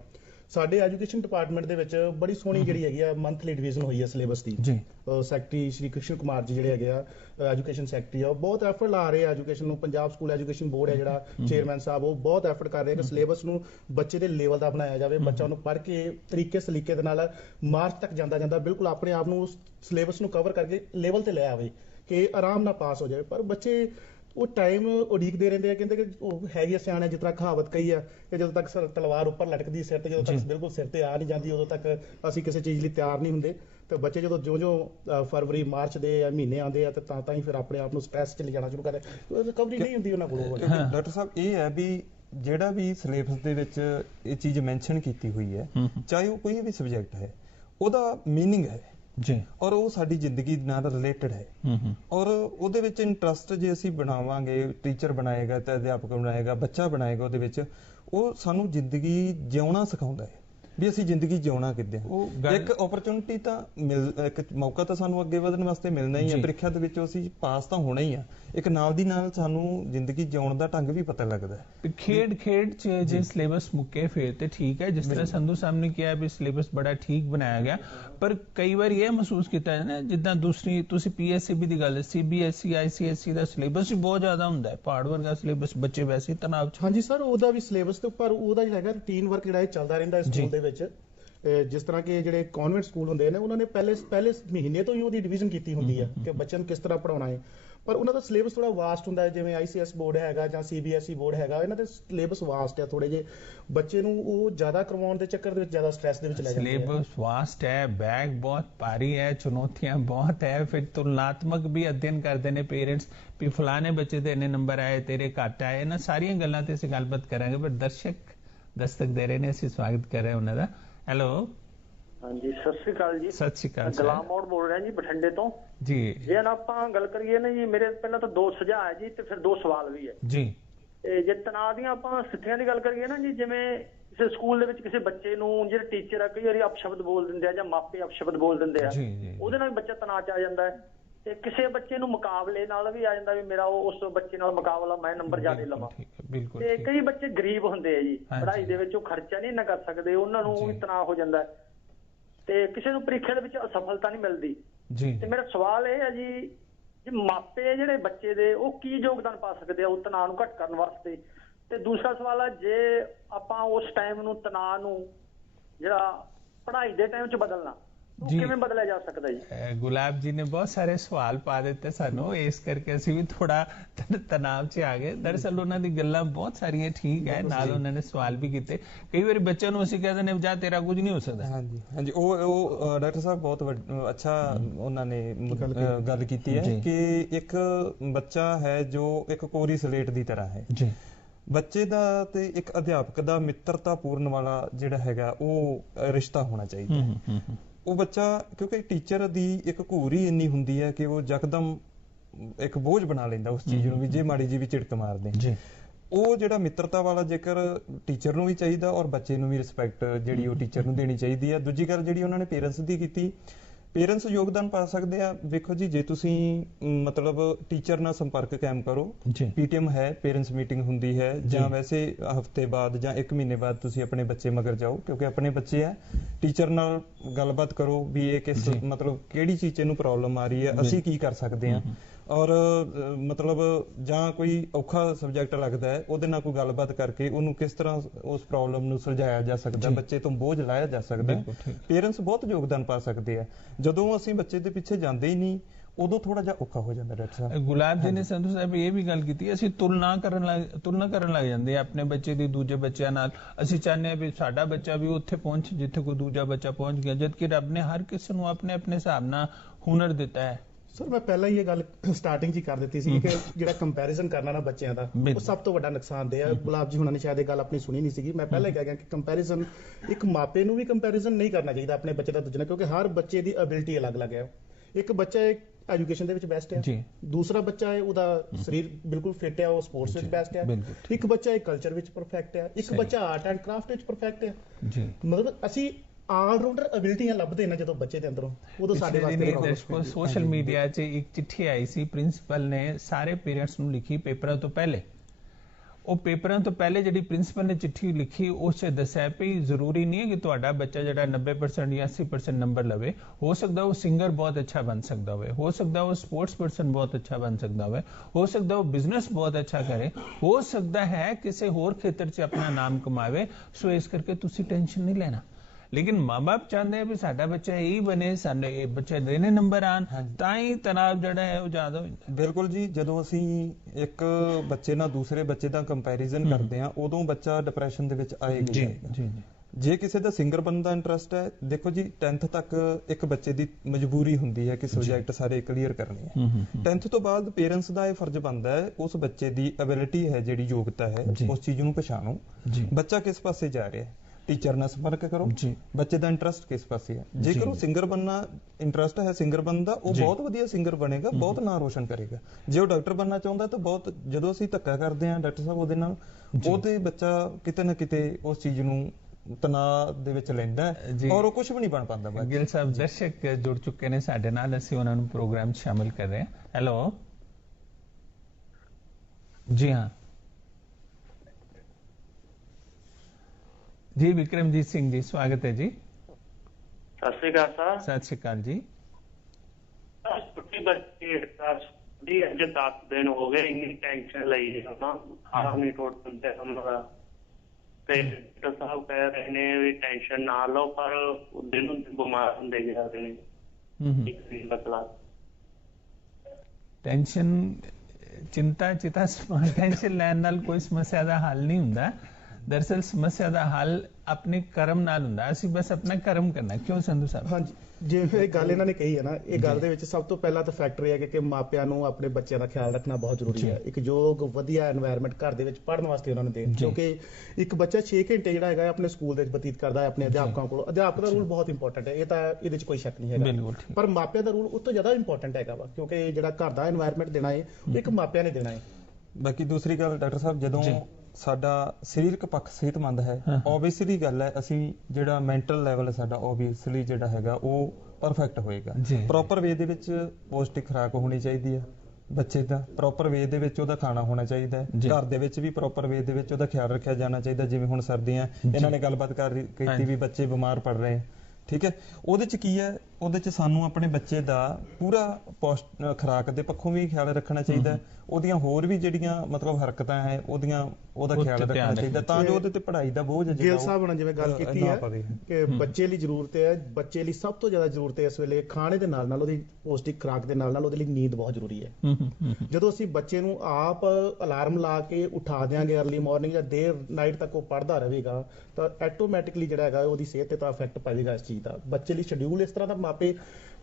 ਸਾਡੇ ਐਜੂਕੇਸ਼ਨ ਡਿਪਾਰਟਮੈਂਟ ਦੇ ਵਿੱਚ ਬੜੀ ਸੋਹਣੀ ਜਿਹੜੀ ਹੈਗੀ ਆ ਮੰਥਲੀ ਡਿਵੀਜ਼ਨ ਹੋਈ ਹੈ ਸਿਲੇਬਸ ਦੀ। ਸੈਕਟਰੀ ਸ਼੍ਰੀ ਕ੍ਰਿਸ਼ਨ ਕੁਮਾਰ ਜੀ ਜਿਹੜੇ ਹੈਗੇ ਆ ਐਜੂਕੇਸ਼ਨ ਸੈਕਟਰੀ ਆ, ਉਹ ਬਹੁਤ ਐਫਰਟ ਲਾ ਰਹੇ ਆ ਐਜੂਕੇਸ਼ਨ ਨੂੰ। ਪੰਜਾਬ ਸਕੂਲ ਐਜੂਕੇਸ਼ਨ ਬੋਰਡ ਹੈ ਜਿਹੜਾ ਚੇਅਰਮੈਨ ਸਾਹਿਬ ਉਹ ਬਹੁਤ ਐਫਰਟ ਕਰ ਰਹੇ ਕਿ ਸਿਲੇਬਸ ਨੂੰ ਬੱਚੇ ਦੇ ਲੈਵਲ ਦਾ ਬਣਾਇਆ ਜਾਵੇ। ਬੱਚਾ ਉਹਨੂੰ ਪੜ੍ਹ ਕੇ ਤਰੀਕੇ ਸਲੀਕੇ ਦੇ ਨਾਲ ਮਾਰਚ ਤੱਕ ਜਾਂਦਾ ਬਿਲਕੁਲ ਆਪਣੇ ਆਪ ਨੂੰ ਸਿਲੇਬਸ ਨੂੰ ਕਵਰ ਕਰਕੇ ਲੈਵਲ ਤੇ ਲੈ ਆਵੇ ਕਿ ਆਰਾਮ ਨਾਲ ਪਾਸ ਹੋ ਜਾਵੇ। ਪਰ ਬੱਚੇ ਉਹ ਟਾਈਮ ਉਡੀਕਦੇ ਰਹਿੰਦੇ ਆ, ਕਹਿੰਦੇ ਕਿ ਉਹ ਹੈਗੀ ਸਿਆਣਾ ਜਿਸ ਤਰ੍ਹਾਂ ਕਹਾਵਤ ਕਹੀ ਆ ਕਿ ਜਦੋਂ ਤੱਕ ਤਲਵਾਰ ਉੱਪਰ ਲਟਕਦੀ ਸਿਰ ਤੇ, ਜਦੋਂ ਤੱਕ ਬਿਲਕੁਲ ਸਿਰ ਤੇ ਆ ਨਹੀਂ ਜਾਂਦੀ ਉਦੋਂ ਤੱਕ ਅਸੀਂ ਕਿਸੇ ਚੀਜ਼ ਲਈ ਤਿਆਰ ਨਹੀਂ ਹੁੰਦੇ। ਤੇ ਬੱਚੇ ਜਦੋਂ ਜਿਉਂ ਫਰਵਰੀ ਮਾਰਚ ਦੇ ਮਹੀਨੇ ਆਉਂਦੇ ਆ ਤੇ ਤਾਂ ਹੀ ਫਿਰ ਆਪਣੇ ਆਪ ਨੂੰ ਸਟ੍ਰੈਸ ਚ ਲੈ ਜਾਣਾ ਸ਼ੁਰੂ ਕਰਦੇ, ਰਿਕਵਰੀ ਨਹੀਂ ਹੁੰਦੀ ਉਹਨਾਂ ਕੋਲੋਂ। ਡਾਕਟਰ ਸਾਹਿਬ ਇਹ ਹੈ ਵੀ ਜਿਹੜਾ ਵੀ ਸਿਲੇਬਸ ਦੇ ਵਿੱਚ ਇਹ ਚੀਜ਼ ਮੈਂਸ਼ਨ ਕੀਤੀ ਹੋਈ ਹੈ ਚਾਹੇ ਉਹ ਕੋਈ ਵੀ ਸਬਜੈਕਟ ਹੈ ਉਹਦਾ ਮੀਨਿੰਗ ਹੈ ਜੀ ਔਰ ਉਹ ਸਾਡੀ ਜ਼ਿੰਦਗੀ ਨਾਲ ਰਿਲੇਟਡ ਹੈ ਔਰ ਉਹਦੇ ਵਿੱਚ ਇੰਟਰਸਟ ਜੇ ਅਸੀਂ ਬਣਾਵਾਂਗੇ, ਟੀਚਰ ਬਣਾਏਗਾ ਤੇ ਅਧਿਆਪਕ ਬਣਾਏਗਾ, ਬੱਚਾ ਬਣਾਏਗਾ, ਉਹਦੇ ਵਿੱਚ ਉਹ ਸਾਨੂੰ ਜ਼ਿੰਦਗੀ ਜਿਉਣਾ ਸਿਖਾਉਂਦਾ ਹੈ ਵੀ ਅਸੀਂ ਜ਼ਿੰਦਗੀ ਜਿਉਣਾ ਕਿੱਦਾਂ। ਇੱਕ ਓਪਰਚੁਨਿਟੀ ਤਾਂ ਇੱਕ ਮੌਕਾ ਤਾਂ ਸਾਨੂੰ ਅੱਗੇ ਵਧਣ ਵਾਸਤੇ ਮਿਲਣਾ ਹੀ ਹੈ। ਪ੍ਰੀਖਿਆ ਦੇ ਵਿੱਚ ਅਸੀਂ ਪਾਸ ਤਾਂ ਹੋਣਾ ਹੀ ਆ, ਇੱਕ ਨਾਲ ਦੀ ਨਾਲ ਸਾਨੂੰ ਜ਼ਿੰਦਗੀ ਜਿਉਣ ਦਾ ਢੰਗ ਵੀ ਪਤਾ ਲੱਗਦਾ ਹੈ। ਖੇਡ ਚ ਜੇ ਸਿਲੇਬਸ ਮੁੱਕੇ ਫਿਰ ਤੇ ਠੀਕ ਹੈ, ਜਿਸ ਤਰ੍ਹਾਂ ਸੰਧੂ ਸਾਹਿਬ ਨੇ ਕਿਹਾ ਵੀ ਸਿਲੇਬਸ ਬੜਾ ਠੀਕ ਬਣਾਇਆ ਗਿਆ। ਪਰ ਕਈ ਵਾਰ ਇਹ ਮਹਿਸੂਸ ਕੀਤਾ ਹੈ ਨਾ ਜਿੱਦਾਂ ਦੂਸਰੀ ਤੁਸੀਂ PSCB ਦੀ ਗੱਲ, CBSE ICSE ਦਾ ਸਿਲੇਬਸ ਵੀ ਬਹੁਤ ਜ਼ਿਆਦਾ ਹੁੰਦਾ ਹੈ, ਪਹਾੜ ਵਰਗਾ ਸਿਲੇਬਸ, ਬੱਚੇ ਵੈਸੇ ਤਣਾਅ ਚ। ਹਾਂਜੀ ਸਰ, ਉਹਦਾ ਵੀ ਸਿਲੇਬਸ ਦੇ ਉੱਪਰ ਉਹਦਾ ਜਿਹੜਾ ਹੈਗਾ ਰੂਟੀਨ ਵਰਕ ਜਿਹੜਾ ਚੱਲਦਾ ਰਹਿੰਦਾ ਸਕੂਲ ਦੇ ਵਿੱਚ। ਜਿਸ ਤਰ੍ਹਾਂ ਕਿ ਜਿਹੜੇ ਕਨਵੈਂਟ ਸਕੂਲ ਹੁੰਦੇ ਨੇ ਉਹਨਾਂ ਨੇ ਪਹਿਲੇ ਮਹੀਨੇ ਤੋਂ ਹੀ ਉਹਦੀ ਡਿਵੀਜ਼ਨ ਕੀਤੀ ਹੁੰਦੀ ਹੈ ਕਿ ਬੱਚਿਆਂ ਨੂੰ ਕਿਸ ਤਰ੍ਹਾਂ ਪੜਾਉਣਾ ਹੈ। ਪਰ ਉਹਨਾਂ ਦਾ ਸਿਲੇਬਸ ਥੋੜਾ ਵਾਸਟ ਹੁੰਦਾ ਹੈ, ਜਿਵੇਂ ICS ਬੋਰਡ ਹੈਗਾ ਜਾਂ CBSE ਬੋਰਡ ਹੈਗਾ, ਇਹਨਾਂ ਦੇ ਸਿਲੇਬਸ ਵਾਸਟ ਹੈ ਥੋੜੇ ਜਿਹੇ। ਬੱਚੇ ਨੂੰ ਉਹ ਜ਼ਿਆਦਾ ਕਰਵਾਉਣ ਦੇ ਚੱਕਰ ਦੇ ਵਿੱਚ ਜ਼ਿਆਦਾ ਸਟ੍ਰੈਸ ਦੇ ਵਿੱਚ ਲੈ ਜਾਂਦੇ ਆ। ਸਿਲੇਬਸ ਵਾਸਟ ਹੈ, ਬੈਗ ਬਹੁਤ ਭਾਰੀ ਹੈ, ਚੁਣੌਤੀਆਂ ਬਹੁਤ ਹੈ। ਫਿਰ ਤੁਲਨਾਤਮਕ ਵੀ ਅਧਿਐਨ ਕਰਦੇ ਨੇ ਪੇਰੈਂਟਸ ਵੀ ਫਲਾਣੇ ਬੱਚੇ ਦੇ ਇੰਨੇ ਨੰਬਰ ਆਏ, ਤੇਰੇ ਘੱਟ ਆਏ। ਇਹਨਾਂ ਸਾਰੀਆਂ ਗੱਲਾਂ ਤੇ ਅਸੀਂ ਗੱਲਬਾਤ ਕਰਾਂਗੇ, ਪਰ ਦਰਸ਼ਕ ਦਸਤਕ ਦੇ ਰਹੇ ਨੇ, ਅਸੀਂ ਸਵਾਗਤ ਕਰ ਰਹੇ ਉਹਨਾਂ ਦਾ। ਹੈਲੋ ਹਾਂਜੀ, ਸਤਿ ਸ੍ਰੀ ਅਕਾਲ ਜੀ। ਸਤਿ ਸ੍ਰੀ ਅਕਾਲ। ਗੁਲਾਮ ਮੋੜ ਬੋਲ ਰਿਹਾ ਜੀ ਬਠਿੰਡੇ ਤੋਂ ਜੀ। ਜੇ ਨਾ ਆਪਾਂ ਗੱਲ ਕਰੀਏ ਨਾ ਜੀ, ਮੇਰੇ ਪਹਿਲਾਂ ਤਾਂ 2 ਸੁਝਾਅ ਹੈ ਜੀ ਤੇ ਫਿਰ 2 ਸਵਾਲ ਵੀ ਹੈ ਜੀ। ਜੇ ਤਣਾਅ ਦੀਆਂ ਆਪਾਂ ਸਥਿਤੀਆਂ ਦੀ ਗੱਲ ਕਰੀਏ ਨਾ ਜੀ, ਜਿਵੇਂ ਕਿਸੇ ਸਕੂਲ ਦੇ ਵਿੱਚ ਕਿਸੇ ਬੱਚੇ ਨੂੰ ਜਿਹੜੇ ਟੀਚਰ ਆ ਕਈ ਵਾਰੀ ਅਪਸ਼ਬਦ ਬੋਲ ਦਿੰਦੇ ਆ ਜਾਂ ਮਾਪੇ ਅਪਸ਼ਬਦ ਬੋਲ ਦਿੰਦੇ ਆ, ਉਹਦੇ ਨਾਲ ਵੀ ਬੱਚਾ ਤਣਾਅ ਚ ਆ ਜਾਂਦਾ ਹੈ। ਤੇ ਕਿਸੇ ਬੱਚੇ ਨੂੰ ਮੁਕਾਬਲੇ ਨਾਲ ਵੀ ਆ ਜਾਂਦਾ ਵੀ ਮੇਰਾ ਉਸ ਬੱਚੇ ਨਾਲ ਮੁਕਾਬਲਾ, ਮੈਂ ਨੰਬਰ ਜ਼ਿਆਦਾ ਲਵਾਂ। ਤੇ ਕਈ ਬੱਚੇ ਗਰੀਬ ਹੁੰਦੇ ਆ ਜੀ, ਪੜ੍ਹਾਈ ਦੇ ਵਿੱਚ ਉਹ ਖਰਚਾ ਨਹੀਂ ਨਾ ਕਰ ਸਕਦੇ, ਉਹਨਾਂ ਨੂੰ ਵੀ ਤਣਾਅ ਹੋ ਜਾਂਦਾ ਤੇ ਕਿਸੇ ਨੂੰ ਪ੍ਰੀਖਿਆ ਦੇ ਵਿੱਚ ਅਸਫਲਤਾ ਨਹੀਂ ਮਿਲਦੀ। ਤੇ ਮੇਰਾ ਸਵਾਲ ਇਹ ਹੈ ਜੀ ਮਾਪੇ ਜਿਹੜੇ ਬੱਚੇ ਦੇ ਉਹ ਕੀ ਯੋਗਦਾਨ ਪਾ ਸਕਦੇ ਆ ਉਹ ਤਣਾਅ ਨੂੰ ਘੱਟ ਕਰਨ ਵਾਸਤੇ। ਤੇ ਦੂਸਰਾ ਸਵਾਲ ਹੈ ਜੇ ਆਪਾਂ ਉਸ ਟਾਈਮ ਨੂੰ ਤਣਾਅ ਨੂੰ ਜਿਹੜਾ ਪੜ੍ਹਾਈ ਦੇ ਟਾਈਮ 'ਚ ਬਦਲਣਾ ਕਿਵੇਂ ਬਦਲਿਆ ਜਾ ਸਕਦਾ ਜੀ? ਗੁਲਾਬ ਜੀ ਨੇ ਬਹੁਤ ਸਾਰੇ ਸਵਾਲ ਪਾ ਦਿੱਤੇ ਸਾਨੂੰ, ਇਸ ਕਰਕੇ ਅਸੀਂ ਵੀ ਥੋੜਾ ਤਣਾਅ 'ਚ ਆ ਗਏ। ਦਰਅਸਲ ਉਹਨਾਂ ਦੀ ਗੱਲਾਂ ਬਹੁਤ ਸਾਰੀਆਂ ਠੀਕ ਹੈ, ਨਾਲ ਉਹਨਾਂ ਨੇ ਸਵਾਲ ਵੀ ਕੀਤੇ। ਕਈ ਵਾਰੀ ਬੱਚਿਆਂ ਨੂੰ ਅਸੀਂ ਕਹਿ ਦਿੰਦੇ ਜਾ ਤੇਰਾ ਕੁਝ ਨਹੀਂ ਹੋ ਸਕਦਾ। ਹਾਂਜੀ, ਉਹ ਡਾਕਟਰ ਸਾਹਿਬ ਬਹੁਤ ਅੱਛਾ ਉਹਨਾਂ ਨੇ ਗੱਲ ਕੀਤੀ ਹੈ ਕਿ ਇੱਕ ਬੱਚਾ ਹੈ ਜੋ ਇੱਕ ਕੋਰੀ ਸਲੇਟ ਦੀ ਤਰ੍ਹਾਂ ਹੈ। ਬੱਚੇ ਦਾ ਤੇ ਇੱਕ ਅਧਿਆਪਕ ਦਾ ਮਿੱਤਰਤਾਪੂਰਨ ਵਾਲਾ ਜਿਹੜਾ ਹੈਗਾ ਉਹ ਰਿਸ਼ਤਾ ਹੋਣਾ ਚਾਹੀਦਾ ਹੈ। ਉਹ ਬੱਚਾ, ਕਿਉਂਕਿ ਟੀਚਰ ਦੀ ਇੱਕ ਘੂਰ ਹੀ ਇੰਨੀ ਹੁੰਦੀ ਹੈ ਕਿ ਉਹ ਯਕਦਮ ਇੱਕ ਬੋਝ ਬਣਾ ਲੈਂਦਾ ਉਸ ਚੀਜ਼ ਨੂੰ ਵੀ ਜੇ ਮਾੜੀ ਜੀ ਵੀ ਝਿੜਕ ਮਾਰਦੇ ਜੀ। ਉਹ ਜਿਹੜਾ ਮਿੱਤਰਤਾ ਵਾਲਾ ਜੇਕਰ ਟੀਚਰ ਨੂੰ ਵੀ ਚਾਹੀਦਾ ਔਰ ਬੱਚੇ ਨੂੰ ਵੀ ਰਿਸਪੈਕਟ ਜਿਹੜੀ ਉਹ ਟੀਚਰ ਨੂੰ ਦੇਣੀ ਚਾਹੀਦੀ ਹੈ। ਦੂਜੀ ਗੱਲ ਜਿਹੜੀ ਉਹਨਾਂ ਨੇ ਪੇਰੈਂਟਸ ਦੀ ਕੀਤੀ, ਪੇਰੈਂਟਸ ਯੋਗਦਾਨ ਪਾ ਸਕਦੇ ਆ। ਵੇਖੋ ਜੀ, ਜੇ ਤੁਸੀਂ ਮਤਲਬ ਟੀਚਰ ਨਾਲ ਸੰਪਰਕ ਕਾਇਮ ਕਰੋ, ਪੀਟੀਐਮ ਹੈ, ਪੇਰੈਂਟਸ ਮੀਟਿੰਗ ਹੁੰਦੀ ਹੈ, ਜਾਂ ਵੈਸੇ ਹਫਤੇ ਬਾਅਦ ਜਾਂ 1 ਮਹੀਨੇ ਬਾਅਦ ਤੁਸੀਂ ਆਪਣੇ ਬੱਚੇ ਮਗਰ ਜਾਓ, ਕਿਉਂਕਿ ਆਪਣੇ ਬੱਚੇ ਆ, ਟੀਚਰ ਨਾਲ ਗੱਲਬਾਤ ਕਰੋ ਵੀ ਇਹ ਕਿਸ ਮਤਲਬ ਕਿਹੜੀ ਚੀਜ਼ ਨੂੰ ਪ੍ਰੋਬਲਮ ਆ ਰਹੀ ਹੈ, ਅਸੀਂ ਕੀ ਕਰ ਸਕਦੇ ਹਾਂ। ਔਰ ਮਤਲਬ ਜਾਂ ਕੋਈ ਔਖਾ ਸਬਜੈਕਟ ਲੱਗਦਾ ਹੈ, ਉਹਦੇ ਨਾਲ ਕੋਈ ਗੱਲਬਾਤ ਕਰਕੇ ਉਹਨੂੰ ਕਿਸ ਤਰ੍ਹਾਂ ਉਸ ਪ੍ਰੋਬਲਮ ਨੂੰ ਸੁਲਝਾਇਆ ਜਾ ਸਕਦਾ, ਬੱਚੇ ਤੋਂ ਬੋਝ ਲਾਇਆ ਜਾ ਸਕਦਾ। ਪੇਰੈਂਟਸ ਬਹੁਤ ਯੋਗਦਾਨ ਪਾ ਸਕਦੇ ਆ। ਜਦੋਂ ਅਸੀਂ ਬੱਚੇ ਦੇ ਪਿੱਛੇ ਜਾਂਦੇ ਹੀ ਨਹੀਂ, ਉਦੋਂ ਥੋੜਾ ਜਿਹਾ ਔਖਾ ਹੋ ਜਾਂਦਾ। ਡਾਕਟਰ ਸਾਹਿਬ, ਗੁਲਾਬ ਜੀ ਨੇ ਸੰਧੂ ਸਾਹਿਬ ਇਹ ਵੀ ਗੱਲ ਕੀਤੀ, ਅਸੀਂ ਤੁਲਨਾ ਕਰਨ ਲੱਗ ਜਾਂਦੇ ਆ ਆਪਣੇ ਬੱਚੇ ਦੀ ਦੂਜੇ ਬੱਚਿਆਂ ਨਾਲ। ਅਸੀਂ ਚਾਹੁੰਦੇ ਆ ਵੀ ਸਾਡਾ ਬੱਚਾ ਵੀ ਉੱਥੇ ਪਹੁੰਚ ਜਿੱਥੇ ਕੋਈ ਦੂਜਾ ਬੱਚਾ ਪਹੁੰਚ ਗਿਆ, ਜਦਕਿ ਰੱਬ ਨੇ ਹਰ ਕਿਸੇ ਨੂੰ ਆਪਣੇ ਆਪਣੇ ਹਿਸਾਬ ਨਾਲ ਹੁਨਰ ਦਿੱਤਾ ਹੈ। ਸਰ, ਮੈਂ ਪਹਿਲਾਂ ਹੀ ਇਹ ਗੱਲ ਸਟਾਰਟਿੰਗ 'ਚ ਹੀ ਕਰ ਦਿੱਤੀ ਸੀ ਕਿ ਜਿਹੜਾ ਕੰਪੈਰੀਜ਼ਨ ਕਰਨਾ ਨਾ ਬੱਚਿਆਂ ਦਾ, ਉਹ ਸਭ ਤੋਂ ਵੱਡਾ ਨੁਕਸਾਨਦੇਹ ਹੈ। ਗੁਲਾਬ ਜੀ ਹੁਣਾਂ ਨੇ ਸ਼ਾਇਦ ਇਹ ਗੱਲ ਆਪਣੀ ਸੁਣੀ ਨਹੀਂ ਸੀਗੀ। ਮੈਂ ਪਹਿਲਾਂ ਹੀ ਕਹਿ ਗਿਆ ਕਿ ਕੰਪੈਰੀਜ਼ਨ, ਇੱਕ ਮਾਪੇ ਨੂੰ ਵੀ ਕੰਪੈਰੀਜ਼ਨ ਨਹੀਂ ਕਰਨਾ ਚਾਹੀਦਾ ਆਪਣੇ ਬੱਚੇ ਦਾ ਦੂਜੇ ਨਾਲ, ਕਿਉਂਕਿ ਹਰ ਬੱਚੇ ਦੀ ਐਬਿਲਿਟੀ ਅਲੱਗ-ਅਲੱਗ ਹੈ। ਇੱਕ ਬੱਚਾ ਐਜੂਕੇਸ਼ਨ ਦੇ ਵਿੱਚ ਬੈਸਟ ਹੈ, ਦੂਸਰਾ ਬੱਚਾ ਹੈ ਉਹਦਾ ਸਰੀਰ ਬਿਲਕੁਲ ਫਿੱਟ ਹੈ, ਉਹ ਸਪੋਰਟਸ ਵਿੱਚ ਬੈਸਟ ਹੈ, ਇੱਕ ਬੱਚਾ ਕਲਚਰ ਵਿੱਚ ਪਰਫੈਕਟ ਹੈ, ਇੱਕ ਬੱਚਾ ਆਰਟ ਐਂਡ ਕਰਾਫਟ ਵਿੱਚ ਪਰਫੈਕਟ ਹੈ। ਮਤਲਬ ਅਸੀਂ ਆਲਰਾਊਂਡਰ ਐਬਿਲਿਟੀਆਂ ਲੱਭਦੇ ਨੇ ਜਦੋਂ ਬੱਚੇ ਦੇ ਅੰਦਰੋਂ, ਉਦੋਂ ਸਾਡੇ ਵਾਸਤੇ। ਸੋਸ਼ਲ ਮੀਡੀਆ 'ਚ ਇੱਕ ਚਿੱਠੀ ਆਈ ਸੀ, ਪ੍ਰਿੰਸੀਪਲ ਨੇ ਸਾਰੇ ਪੇਰੈਂਟਸ ਨੂੰ ਲਿਖੀ ਪੇਪਰਾਂ ਤੋਂ ਪਹਿਲੇ। ਉਹ ਪੇਪਰਾਂ ਤੋਂ ਪਹਿਲੇ ਜਿਹੜੀ ਪ੍ਰਿੰਸੀਪਲ ਨੇ ਚਿੱਠੀ ਲਿਖੀ, ਉਸ 'ਚ ਦੱਸਿਆ ਵੀ ਜ਼ਰੂਰੀ ਨਹੀਂ ਹੈ ਕਿ ਤੁਹਾਡਾ ਬੱਚਾ ਜਿਹੜਾ 90% ਜਾਂ 80% ਨੰਬਰ ਲਵੇ। ਹੋ ਸਕਦਾ ਉਹ ਸਿੰਗਰ ਬਹੁਤ ਅੱਛਾ ਬਣ ਸਕਦਾ ਹੋਵੇ, ਹੋ ਸਕਦਾ ਉਹ ਸਪੋਰਟਸ ਪਰਸਨ ਬਹੁਤ ਅੱਛਾ ਬਣ ਸਕਦਾ ਹੋਵੇ, ਹੋ ਸਕਦਾ ਉਹ ਬਿਜ਼ਨਸ ਬਹੁਤ ਅੱਛਾ ਕਰੇ, ਹੋ ਸਕਦਾ ਹੈ ਕਿਸੇ ਹੋਰ ਖੇਤਰ 'ਚ ਆਪਣਾ ਨਾਮ ਕਮਾਵੇ। ਸੋ ਇਸ ਕਰਕੇ ਤੁਸੀਂ ਟੈਨਸ਼ਨ ਨਹੀਂ ਲੈਣਾ। ਲੇਕਿਨ ਮਾਂ-ਬਾਪ ਚਾਹੁੰਦੇ ਆ ਵੀ ਸਾਡਾ ਬੱਚਾ ਇਹ ਬਣੇ, ਸਾਡੇ ਇਹ ਬੱਚੇ ਦੇ ਨੇ ਨੰਬਰ ਆਣ, ਤਾਂ ਹੀ ਤਣਾਅ ਜਿਹੜਾ ਹੈ ਉਹ ਜ਼ਿਆਦਾ ਹੋ ਜਾਂਦਾ। ਬਿਲਕੁਲ ਜੀ, ਜਦੋਂ ਅਸੀਂ ਇੱਕ ਬੱਚੇ ਨਾਲ ਦੂਸਰੇ ਬੱਚੇ ਦਾ ਕੰਪੈਰੀਜ਼ਨ ਕਰਦੇ ਆ, ਉਦੋਂ ਬੱਚਾ ਡਿਪਰੈਸ਼ਨ ਦੇ ਵਿੱਚ ਆਏਗਾ। ਜੀ। ਜੇ ਕਿਸੇ ਦਾ ਸਿੰਗਰ ਬਣਨ ਦਾ ਇੰਟਰਸਟ ਹੈ, ਦੇਖੋ ਜੀ 10th ਤੱਕ ਇੱਕ ਬੱਚੇ ਦੀ ਮਜਬੂਰੀ ਹੁੰਦੀ ਹੈ ਕਿ ਸਬਜੈਕਟ ਸਾਰੇ ਕਲੀਅਰ ਕਰਨੇ ਹੈ। 10th ਤੋਂ ਬਾਅਦ ਪੇਰੈਂਟਸ ਦਾ ਇਹ ਫਰਜ਼ ਬਣਦਾ ਹੈ ਉਸ ਬੱਚੇ ਦੀ ਐਬਿਲਿਟੀ ਹੈ, ਜਿਹੜੀ ਯੋਗਤਾ ਹੈ, ਉਸ ਚੀਜ਼ ਨੂੰ ਪਛਾਣੋ। ਬੱਚਾ ਕਿਸ ਪਾਸੇ ਜਾ ਰਿਹਾ ਹੈ, ਟੀਚਰ ਨਾਲ ਸੰਪਰਕ ਕਰੋ, ਬੱਚੇ ਦਾ ਇੰਟਰਸਟ ਕਿਸ ਪਾਸੇ ਹੈ। ਜੇਕਰ ਉਹ ਸਿੰਗਰ ਬਣਨਾ ਇੰਟਰਸਟ ਹੈ, ਸਿੰਗਰ ਬਣਨ ਦਾ, ਉਹ ਬਹੁਤ ਵਧੀਆ ਸਿੰਗਰ ਬਣੇਗਾ, ਬਹੁਤ ਨਾਂ ਰੋਸ਼ਨ ਕਰੇਗਾ। ਜੇ ਉਹ ਡਾਕਟਰ ਬਣਨਾ ਚਾਹੁੰਦਾ ਤਾਂ ਬਹੁਤ, ਜਦੋਂ ਅਸੀਂ ਧੱਕਾ ਕਰਦੇ ਹਾਂ ਡਾਕਟਰ ਸਾਹਿਬ ਉਹਦੇ ਨਾਲ, ਉਹਦੇ ਬੱਚਾ ਕਿਤੇ ਨਾ ਕਿਤੇ ਉਸ ਚੀਜ਼ ਨੂੰ ਤਣਾਅ ਦੇ ਵਿੱਚ ਲੈਂਦਾ ਔਰ ਉਹ ਕੁਝ ਵੀ ਨਹੀਂ ਬਣ ਪਾਉਂਦਾ। ਗਿੱਲ ਸਾਹਿਬ, ਦਰਸ਼ਕ ਜੁੜ ਚੁੱਕੇ ਨੇ ਸਾਡੇ ਨਾਲ, ਅਸੀਂ ਉਹਨਾਂ ਨੂੰ ਪ੍ਰੋਗਰਾਮ 'ਚ ਸ਼ਾਮਿਲ ਕਰ ਰਹੇ ਹਾਂ। ਹੈਲੋ ਜੀ, ਹਾਂ ਜੀ, ਵਿਕਰਮਜੀਤ ਸਿੰਘ ਜੀ, ਸਵਾਗਤ ਹੈ ਜੀ। ਸਤਿ ਸ਼੍ਰੀ ਅਕਾਲ ਸਰ। ਸਤਿ ਸ਼੍ਰੀ ਅਕਾਲ ਜੀ। ਛੁੱਟੀ ਬੱਚੇ ਦੀ ਅੱਜ 10 ਦਿਨ ਹੋ ਗਏ, ਇੰਨੀ ਟੈਨਸ਼ਨ ਲਈ ਜੀ ਨਾ, ਖਾਣਾ ਨਹੀਂ ਟੁੱਟ ਦਿੰਦੇ ਹਮਾਰਾ, ਤੇ ਡਾਕਟਰ ਸਾਹਿਬ ਕਹਿ ਰਹੇ ਨੇ ਵੀ ਟੈਨਸ਼ਨ ਨਾ ਲਓ, ਪਰ ਦਿਨ ਨੂੰ ਬਿਮਾਰ ਹੁੰਦੇ ਜਾ ਰਹੇ ਨੇ। ਮਤਲਬ ਟੈਨਸ਼ਨ, ਚਿੰਤਾ ਟੈਨਸ਼ਨ ਲੈਣ ਨਾਲ ਕੋਈ ਸਮੱਸਿਆ ਦਾ ਹੱਲ ਨਹੀਂ ਹੁੰਦਾ। ਦਰਅਸਲ ਸਮੱਸਿਆ ਦਾ ਹੱਲ ਆਪਣੇ ਕਰਮ ਨਾਲ ਹੁੰਦਾ, ਅਸੀਂ ਬਸ ਆਪਣਾ ਕਰਮ ਕਰਨਾ। ਕਿਉਂ ਸੰਧੂ ਸਾਹਿਬ? ਹਾਂਜੀ, ਜਿਵੇਂ ਇਹ ਗੱਲ ਇਹਨਾਂ ਨੇ ਕਹੀ ਹੈ ਨਾ, ਇਹ ਗੱਲ ਦੇ ਵਿੱਚ ਸਭ ਤੋਂ ਪਹਿਲਾਂ ਤਾਂ ਫੈਕਟਰ ਇਹ ਹੈ ਕਿ ਮਾਪਿਆਂ ਨੂੰ ਆਪਣੇ ਬੱਚਿਆਂ ਦਾ ਖਿਆਲ ਰੱਖਣਾ ਬਹੁਤ ਜ਼ਰੂਰੀ ਹੈ। ਇੱਕ ਯੋਗ ਵਧੀਆ এনवायरमेंट ਘਰ ਦੇ ਵਿੱਚ ਪੜ੍ਹਨ ਵਾਸਤੇ ਉਹਨਾਂ ਨੂੰ ਦੇਣ, ਕਿਉਂਕਿ ਇੱਕ ਬੱਚਾ 6 ਘੰਟੇ ਜਿਹੜਾ ਹੈਗਾ ਆਪਣੇ ਸਕੂਲ ਦੇ ਵਿੱਚ ਬਤੀਤ ਕਰਦਾ ਹੈ ਆਪਣੇ ਅਧਿਆਪਕਾਂ ਕੋਲ। ਅਧਿਆਪਕ ਦਾ ਰੋਲ ਬਹੁਤ ਇੰਪੋਰਟੈਂਟ ਹੈ, ਇਹ ਤਾਂ ਇਹਦੇ 'ਚ ਕੋਈ ਸ਼ੱਕ ਨਹੀਂ ਹੈਗਾ, ਪਰ ਮਾਪਿਆਂ ਦਾ ਰੋਲ ਉਸ ਤੋਂ ਜ਼ਿਆਦਾ ਇੰਪੋਰਟੈਂਟ ਹੈਗਾ ਵਾ, ਕਿਉਂਕਿ ਜਿਹੜਾ ਘਰ ਦਾ এনवायरमेंट ਦੇਣਾ ਹੈ ਉਹ ਇੱਕ ਮਾਪਿਆਂ ਨੇ ਦੇਣਾ ਹੈ। ਬਾਕੀ ਦੂਸਰੀ ਗੱਲ ਡਾਕਟਰ ਸਾਹਿਬ, ਜਦੋਂ ਸਾਡਾ ਸਰੀਰਕ ਪੱਖ ਸਿਹਤਮੰਦ ਹੈ, ਓਬਵੀਅਸਲੀ ਗੱਲ ਹੈ, ਅਸੀਂ ਜਿਹੜਾ ਮੈਂਟਲ ਲੈਵਲ ਹੈ ਸਾਡਾ ਓਬਵੀਅਸਲੀ ਜਿਹੜਾ ਹੈਗਾ ਉਹ ਪਰਫੈਕਟ ਹੋਏਗਾ। ਪ੍ਰੋਪਰ ਵੇ ਦੇ ਵਿੱਚ ਪੌਸ਼ਟਿਕ ਖੁਰਾਕ ਹੋਣੀ ਚਾਹੀਦੀ ਹੈ ਬੱਚੇ ਦਾ, ਪ੍ਰੋਪਰ ਵੇ ਦੇ ਵਿੱਚ ਉਹਦਾ ਖਾਣਾ ਹੋਣਾ ਚਾਹੀਦਾ ਹੈ, ਘਰ ਦੇ ਵਿੱਚ ਵੀ ਪ੍ਰੋਪਰ ਵੇ ਦੇ ਵਿੱਚ ਉਹਦਾ ਖਿਆਲ ਰੱਖਿਆ ਜਾਣਾ ਚਾਹੀਦਾ। ਜਿਵੇਂ ਹੁਣ ਸਰਦੀਆਂ, ਇਹਨਾਂ ਨੇ ਗੱਲਬਾਤ ਕੀਤੀ ਵੀ ਬੱਚੇ ਬਿਮਾਰ ਪੜ ਰਹੇ, ਠੀਕ ਹੈ, ਉਹਦੇ 'ਚ ਕੀ ਹੈ, ਉਹਦੇ 'ਚ ਸਾਨੂੰ ਆਪਣੇ ਬੱਚੇ ਦਾ ਪੂਰਾ ਖੁਰਾਕ ਦੇ ਪੱਖੋਂ ਵੀ ਖਿਆਲ ਰੱਖਣਾ ਚਾਹੀਦਾ, ਉਹਦੀਆਂ ਹੋਰ ਵੀ ਜਿਹੜੀਆਂ ਮਤਲਬ ਹਰਕਤਾਂ ਹੈ ਉਹਦਾ ਖਿਆਲ ਰੱਖਣਾ ਚਾਹੀਦਾ, ਤਾਂ ਜੋ ਉਹਦੇ ਤੇ ਪੜ੍ਹਾਈ ਦਾ ਬੋਝ ਗਿੱਲ ਸਾਹਿਬ ਨੇ ਜਿਵੇਂ ਗੱਲ ਕੀਤੀ ਹੈ ਕਿ ਬੱਚੇ ਲਈ ਜ਼ਰੂਰਤ ਹੈ, ਬੱਚੇ ਲਈ ਸਭ ਤੋਂ ਜ਼ਿਆਦਾ ਜ਼ਰੂਰਤ ਹੈ ਇਸ ਵੇਲੇ ਖਾਣੇ ਦੇ ਨਾਲ ਨਾਲ ਉਹਦੀ ਪੌਸ਼ਟਿਕ ਖੁਰਾਕ ਦੇ ਨਾਲ ਨਾਲ ਉਹਦੇ ਲਈ ਨੀਂਦ ਬਹੁਤ ਜ਼ਰੂਰੀ ਹੈ। ਜਦੋਂ ਅਸੀਂ ਬੱਚੇ ਨੂੰ ਆਪ ਅਲਾਰਮ ਲਾ ਕੇ ਉਠਾ ਦਿਆਂਗੇ ਅਰਲੀ ਮਾਰਨਿੰਗ ਜਾਂ ਦੇਰ ਨਾਈਟ ਤੱਕ ਉਹ ਪੜ੍ਹਦਾ ਰਹੇਗਾ, ਤਾਂ ਆਟੋਮੈਟਿਕਲੀ ਜਿਹੜਾ ਹੈਗਾ ਉਹਦੀ ਸਿਹਤ ਤੇ ਤਾਂ ਇਫੈਕਟ ਪਵੇਗਾ ਇਸ ਚੀਜ਼ ਦਾ। ਬੱਚੇ ਲਈ ਸ਼ਡਿਊਲ ਇਸ ਤਰ੍ਹਾਂ ਦਾ ਮਾਪੇ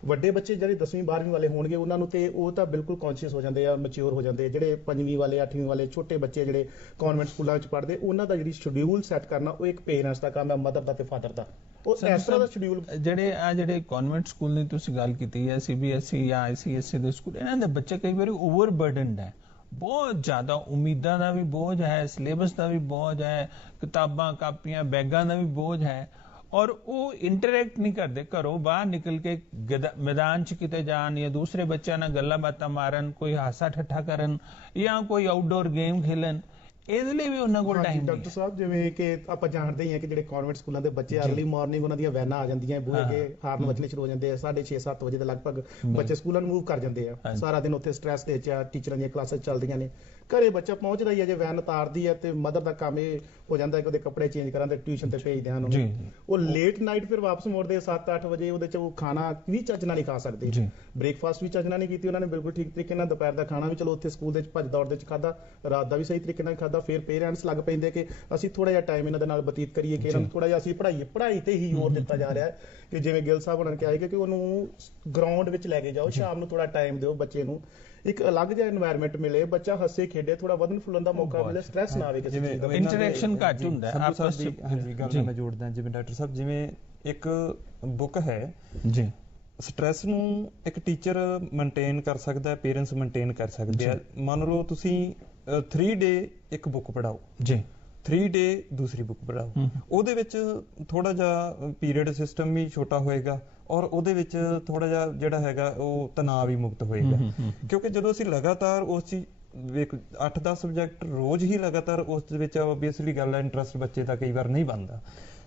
ਵੱਡੇ ਬੱਚੇ ਜਿਹੜੇ 10ਵੀਂ 12ਵੀਂ ਵਾਲੇ ਹੋਣਗੇ ਉਹਨਾਂ ਨੂੰ ਤੇ ਉਹ ਤਾਂ ਬਿਲਕੁਲ ਕੌਨਸ਼ੀਅਸ ਹੋ ਜਾਂਦੇ ਆ, ਮੈਚੁਰ ਹੋ ਜਾਂਦੇ। ਜਿਹੜੇ 5ਵੀਂ ਵਾਲੇ 8ਵੀਂ ਵਾਲੇ ਛੋਟੇ ਬੱਚੇ ਜਿਹੜੇ ਕਨਵੈਂਟ ਸਕੂਲਾਂ ਵਿੱਚ ਪੜ੍ਹਦੇ, ਉਹਨਾਂ ਦਾ ਜਿਹੜੀ ਸ਼ਡਿਊਲ ਸੈੱਟ ਕਰਨਾ ਉਹ ਇੱਕ ਪੇਰੈਂਟਸ ਦਾ ਕੰਮ ਹੈ, ਮਦਰ ਦਾ ਤੇ ਫਾਦਰ ਦਾ। ਉਹ ਇਸ ਤਰ੍ਹਾਂ ਦਾ ਸ਼ਡਿਊਲ ਜਿਹੜੇ ਕਨਵੈਂਟ ਸਕੂਲ ਦੀ ਤੁਸੀਂ ਗੱਲ ਕੀਤੀ ਹੈ, CBSE ਜਾਂ ICSE ਦੇ ਸਕੂਲ, ਇਹਨਾਂ ਦੇ ਬੱਚੇ ਕਈ ਵਾਰੀ ਓਵਰਬਰਡਨਡ ਹੈ, ਬਹੁਤ ਜ਼ਿਆਦਾ ਉਮੀਦਾਂ ਦਾ ਵੀ ਬੋਝ ਹੈ, ਸਿਲੇਬਸ ਦਾ ਵੀ ਬੋਝ ਹੈ, ਕਿਤਾਬਾਂ ਕਾਪੀਆਂ ਬੈਗਾਂ ਦਾ ਵੀ ਬੋਝ ਹੈ, ਔਰ ਉਹ ਇੰਟਰੈਕਟ ਨਹੀਂ ਕਰਦੇ। ਘਰੋਂ ਬਾਹਰ ਨਿਕਲ ਕੇ ਮੈਦਾਨ 'ਚ ਕਿਤੇ ਜਾਣ ਜਾਂ ਦੂਸਰੇ ਬੱਚਿਆਂ ਨਾਲ ਗੱਲਾਂ ਬਾਤਾਂ ਮਾਰਨ, ਕੋਈ ਹਾਸਾ ਠੱਠਾ ਕਰਨ ਜਾਂ ਕੋਈ ਆਊਟਡੋਰ ਗੇਮ ਖੇਲਣ, ਇਹਦੇ ਲਈ ਵੀ ਉਹਨਾਂ ਕੋਲ ਟਾਈਮ ਨਹੀਂ। ਡਾਕਟਰ ਸਾਹਿਬ, ਜਿਵੇਂ ਕਿ ਆਪਾਂ ਜਾਣਦੇ ਹੀ ਹਾਂ ਕਿ ਜਿਹੜੇ ਕਨਵੈਂਟ ਸਕੂਲਾਂ ਦੇ ਬੱਚੇ ਅਰਲੀ ਮਾਰਨਿੰਗ ਉਹਨਾਂ ਦੀਆਂ ਵੈਨਾਂ ਆ ਜਾਂਦੀਆਂ, ਬੂਹੇ ਕੇ ਹਾਰਨ ਵੱਜਣੇ ਸ਼ੁਰੂ ਹੋ ਜਾਂਦੇ ਆ, 6:30 7 ਵਜੇ ਦੇ ਲਗਭਗ ਬੱਚੇ ਸਕੂਲਾਂ ਨੂੰ ਮੂਵ ਕਰ ਜਾਂਦੇ ਆ। ਸਾਰਾ ਦਿਨ ਉੱਥੇ ਸਟ੍ਰੈਸ ਦੇ ਵਿੱਚ ਆ, ਟੀਚਰਾਂ ਦੀਆਂ ਕਲਾਸਾਂ ਚੱਲਦੀਆਂ ਨੇ, ਘਰੇ ਬੱਚਾ ਪਹੁੰਚਦਾ ਹੀ ਹੈ, ਜੇ ਵੈਨ ਉਤਾਰਦੀ ਹੈ ਤੇ ਮਦਰ ਦਾ ਕੰਮ ਇਹ ਹੋ ਜਾਂਦਾ ਕਿ ਉਹਦੇ ਕੱਪੜੇ ਚੇਂਜ ਕਰਾਂ ਤੇ ਟਿਊਸ਼ਨ ਤੇ ਭੇਜਦੇ ਹਨ ਉਹਨੂੰ। ਉਹ ਲੇਟ ਨਾਈਟ ਫਿਰ ਵਾਪਸ ਮੁੜਦੇ 7-8 ਵਜੇ, ਉਹਦੇ ਚ ਉਹ ਖਾਣਾ ਵੀ ਚੱਜ ਨਾਲ ਨਹੀਂ ਖਾ ਸਕਦੇ, ਬ੍ਰੇਕਫਾਸਟ ਵੀ ਚੱਜ ਨਾਲ ਨਹੀਂ ਕੀਤੀ ਉਹਨਾਂ ਨੇ ਬਿਲਕੁਲ ਠੀਕ ਤਰੀਕੇ ਨਾਲ, ਦੁਪਹਿਰ ਦਾ ਖਾਣਾ ਵੀ ਚਲੋ ਉੱਥੇ ਸਕੂਲ ਦੇ ਵਿੱਚ ਭੱਜ ਦੌੜ ਦੇ ਵਿੱਚ ਖਾਦਾ, ਰਾਤ ਦਾ ਵੀ ਸਹੀ ਤਰੀਕੇ ਨਾਲ ਖਾਦਾ। ਫਿਰ ਪੇਰੈਂਟਸ ਲੱਗ ਪੈਂਦੇ ਕਿ ਅਸੀਂ ਥੋੜਾ ਜਿਹਾ ਟਾਈਮ ਇਹਨਾਂ ਦੇ ਨਾਲ ਬਤੀਤ ਕਰੀਏ, ਕਿ ਇਹਨਾਂ ਨੂੰ ਥੋੜਾ ਜਿਹਾ ਅਸੀਂ ਪੜ੍ਹਾਈ ਤੇ ਹੀ ਜ਼ੋਰ ਦਿੱਤਾ ਜਾ ਰਿਹਾ ਹੈ, ਕਿ ਜਿਵੇਂ ਗਿੱਲ ਸਾਹਿਬ ਉਹਨਾਂ ਨੇ ਕਿਹਾ ਕਿ ਉਹਨੂੰ ਗਰਾਊਂਡ ਵਿੱਚ ਲੈ ਕੇ ਜਾਓ, ਸ਼ਾਮ ਨੂੰ ਥੋੜਾ ਟਾਈਮ ਦਿਓ ਬੱਚੇ ਨੂੰ, ਇੱਕ ਅਲੱਗ ਜਿਹਾ এনवायरमेंट ਮਿਲੇ, ਬੱਚਾ ਹੱਸੇ ਖੇਡੇ, ਥੋੜਾ ਵਧਣ ਫੁੱਲਣ ਦਾ ਮੌਕਾ ਮਿਲੇ, ਸਟ੍ਰੈਸ ਨਾ ਆਵੇ ਕਿਸੇ ਚੀਜ਼ ਦਾ, ਇੰਟਰੈਕਸ਼ਨ ਘੱਟ ਹੁੰਦਾ ਹੈ ਆਪਸ ਵਿੱਚ। ਹਾਂਜੀ, ਗੱਲ ਮੈਂ ਜੋੜਦਾ ਜਿਵੇਂ ਡਾਕਟਰ ਸਾਹਿਬ, ਜਿਵੇਂ ਇੱਕ ਬੁੱਕ ਹੈ ਜੀ, ਸਟ੍ਰੈਸ ਨੂੰ ਇੱਕ ਟੀਚਰ ਮੇਨਟੇਨ ਕਰ ਸਕਦਾ ਹੈ, ਪੇਰੈਂਟਸ ਮੇਨਟੇਨ ਕਰ ਸਕਦੇ ਆ। ਮੰਨ ਲਓ ਤੁਸੀਂ 3 ਡੇ ਇੱਕ ਬੁੱਕ ਪੜ੍ਹਾਓ ਜੀ, 3 ਡੇ ਦੂਸਰੀ ਬੁੱਕ ਪੜ੍ਹਾਓ, ਉਹਦੇ ਵਿੱਚ ਥੋੜਾ ਜਿਹਾ ਪੀਰੀਅਡ ਸਿਸਟਮ ਵੀ ਛੋਟਾ ਹੋਏਗਾ, ਔਰ ਉਹਦੇ ਵਿੱਚ ਥੋੜਾ ਜਿਹਾ ਜਿਹੜਾ ਹੈਗਾ ਉਹ ਤਣਾਅ ਵੀ ਮੁਕਤ ਹੋਏਗਾ। ਕਿਉਂਕਿ ਜਦੋਂ ਅਸੀਂ ਲਗਾਤਾਰ ਉਸ ਚੀਜ਼ 8-10 ਸਬਜੈਕਟ ਰੋਜ਼ ਹੀ ਲਗਾਤਾਰ ਉਸ ਦੇ ਵਿੱਚ, ਓਬਵੀਅਸਲੀ ਗੱਲ ਹੈ ਇੰਟਰਸਟ ਬੱਚੇ ਦਾ ਕਈ ਵਾਰ ਨਹੀਂ ਬਣਦਾ,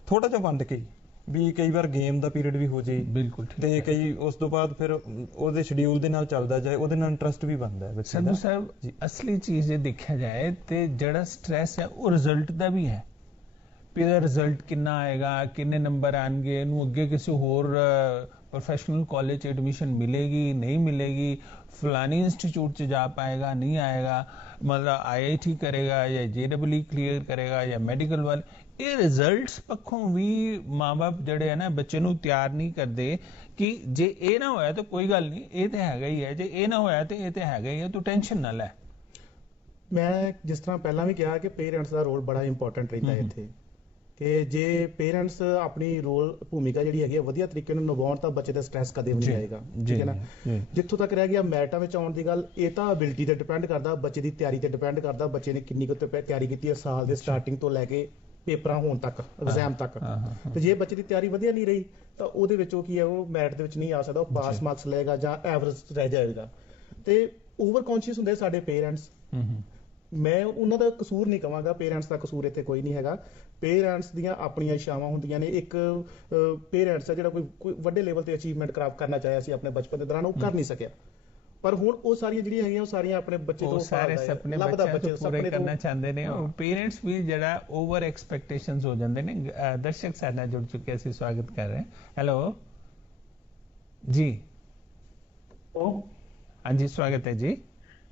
ਥੋੜਾ ਜਿਹਾ ਵੰਡ ਕੇ ਵੀ ਕਈ ਵਾਰ ਗੇਮ ਦਾ ਪੀਰੀਅਡ ਵੀ ਹੋ ਜਾਏ, ਬਿਲਕੁਲ, ਤੇ ਕਈ ਉਸ ਤੋਂ ਬਾਅਦ ਫਿਰ ਉਹਦੇ ਸ਼ਡਿਊਲ ਦੇ ਨਾਲ ਚੱਲਦਾ ਜਾਏ, ਉਹਦੇ ਨਾਲ ਇੰਟਰਸਟ ਵੀ ਬਣਦਾ ਹੈ ਬੱਚੇ ਦਾ। ਸੰਧੂ ਸਾਹਿਬ, ਅਸਲੀ ਚੀਜ਼ ਜੇ ਦੇਖਿਆ ਜਾਏ ਤੇ ਜਿਹੜਾ ਸਟ੍ਰੈਸ ਹੈ ਉਹ ਰਿਜ਼ਲਟ ਦਾ ਵੀ ਹੈ, ਵੀ ਇਹਦਾ ਰਿਜ਼ਲਟ ਕਿੰਨਾ ਆਏਗਾ, ਕਿੰਨੇ ਨੰਬਰ ਆਣਗੇ, ਇਹਨੂੰ ਅੱਗੇ ਕਿਸੇ ਹੋਰ ਪ੍ਰੋਫੈਸ਼ਨਲ ਕਾਲਜ 'ਚ ਐਡਮਿਸ਼ਨ ਮਿਲੇਗੀ ਨਹੀਂ ਮਿਲੇਗੀ, ਫਲਾਨੀ ਇੰਸਟੀਚਿਊਟ 'ਚ ਜਾ ਪਾਏਗਾ ਨਹੀਂ ਆਏਗਾ, ਮਤਲਬ IIT ਕਰੇਗਾ ਜਾਂ JEE ਕਲੀਅਰ ਕਰੇਗਾ ਜਾਂ ਮੈਡੀਕਲ ਵਾਲੇ, ਇਹ ਰਿਜ਼ਲਟਸ ਪੱਖੋਂ ਵੀ ਮਾਂ-ਬਾਪ ਜਿਹੜੇ ਹੈ ਨਾ ਬੱਚੇ ਨੂੰ ਤਿਆਰ ਨਹੀਂ ਕਰਦੇ ਕਿ ਜੇ ਇਹ ਨਾ ਹੋਇਆ ਤਾਂ ਕੋਈ ਗੱਲ ਨਹੀਂ, ਇਹ ਤਾਂ ਹੈਗਾ ਹੀ ਹੈ, ਜੇ ਇਹ ਨਾ ਹੋਇਆ ਤੇ ਇਹ ਤਾਂ ਹੈਗਾ ਹੀ ਹੈ, ਤੂੰ ਟੈਨਸ਼ਨ ਨਾ ਲੈ। ਮੈਂ ਜਿਸ ਤਰ੍ਹਾਂ ਪਹਿਲਾਂ ਵੀ ਕਿਹਾ ਕਿ ਪੇਰੈਂਟਸ ਦਾ ਰੋਲ ਬੜਾ ਇੰਪੋਰਟੈਂਟ ਰਹਿੰਦਾ ਹੈ ਇੱਥੇ, ਕਿ ਜੇ ਪੇਰੈਂਟਸ ਆਪਣੀ ਰੋਲ ਭੂਮਿਕਾ ਜਿਹੜੀ ਹੈਗੀ ਵਧੀਆ ਤਰੀਕੇ ਨਾਲ ਨਿਭਾਉਣ ਤਾਂ ਬੱਚੇ ਦਾ ਸਟ੍ਰੈਸ ਕਦੇ ਵੀ ਨਹੀਂ ਆਏਗਾ, ਠੀਕ ਹੈ ਨਾ। ਜਿੱਥੋਂ ਤੱਕ ਰਹਿ ਗਿਆ ਮੈਰਿਟਾਂ ਵਿੱਚ ਆਉਣ ਦੀ ਗੱਲ, ਇਹ ਤਾਂ ਅਬਿਲਿਟੀ ਤੇ ਡਿਪੈਂਡ ਕਰਦਾ, ਬੱਚੇ ਦੀ ਤਿਆਰੀ ਤੇ ਡਿਪੈਂਡ ਕਰਦਾ, ਬੱਚੇ ਨੇ ਕਿੰਨੀ ਕੁ ਤਿਆਰੀ ਕੀਤੀ ਹੈ ਸਾਲ ਦੇ ਸਟਾਰਟਿੰਗ ਤੋਂ ਲੈ ਕੇ ਪੇਪਰਾਂ ਹੋਣ ਤੱਕ, ਐਗਜ਼ਾਮ ਤੱਕ। ਤੇ ਜੇ ਬੱਚੇ ਦੀ ਤਿਆਰੀ ਵਧੀਆ ਨਹੀਂ ਰਹੀ ਤਾਂ ਉਹਦੇ ਵਿੱਚ ਉਹ ਕੀ ਹੈ, ਉਹ ਮੈਰਿਟ ਦੇ ਵਿੱਚ ਨਹੀਂ ਆ ਸਕਦਾ, ਉਹ ਪਾਸ ਮਾਰਕਸ ਲਏਗਾ ਜਾਂ ਐਵਰੇਜ ਰਹਿ ਜਾਏਗਾ। ਤੇ ਓਵਰ ਕੌਨਸ਼ੀਅਸ ਹੁੰਦੇ ਸਾਡੇ ਪੇਰੈਂਟਸ, ਮੈਂ ਉਹਨਾਂ ਦਾ ਕਸੂਰ ਨਹੀਂ ਕਵਾਂਗਾ, ਪੇਰੈਂਟਸ ਦਾ ਕਸੂਰ ਇੱਥੇ ਕੋਈ ਨਹੀਂ ਹੈਗਾ, ਪੇਰੈਂਟਸ ਦੀਆਂ ਆਪਣੀਆਂ ਇੱਛਾਵਾਂ ਹੁੰਦੀਆਂ ਨੇ। ਇੱਕ ਪੇਰੈਂਟਸ ਹੈ ਜਿਹੜਾ ਕੋਈ ਵੱਡੇ ਲੈਵਲ ਤੇ ਅਚੀਵਮੈਂਟ ਕਰਾਉਣਾ ਚਾਹਿਆ ਸੀ ਆਪਣੇ ਬਚਪਨ ਦੇ ਦੌਰਾਨ, ਉਹ ਕਰ ਨਹੀਂ ਸਕਿਆ, ਪਰ ਹੁਣ ਉਹ ਸਾਰੀਆਂ ਜਿਹੜੀਆਂ ਹੈਗੀਆਂ ਉਹ ਸਾਰੀਆਂ ਆਪਣੇ ਬੱਚੇ ਤੋਂ ਸਾਰੇ ਸੁਪਨੇ ਬੱਚੇ ਪੂਰੇ ਕਰਨਾ ਚਾਹੁੰਦੇ ਨੇ, ਉਹ ਪੇਰੈਂਟਸ ਵੀ ਜਿਹੜਾ ਓਵਰ ਐਕਸਪੈਕਟੇਸ਼ਨਸ ਹੋ ਜਾਂਦੇ ਨੇ। ਦਰਸ਼ਕ ਸਾਡੇ ਨਾਲ ਜੁੜ ਚੁੱਕੇ, ਅਸੀਂ ਸਵਾਗਤ ਕਰ ਰਹੇ ਹਾਂ। ਹੈਲੋ ਜੀ, ਹਾਂਜੀ ਸਵਾਗਤ ਹੈ ਜੀ।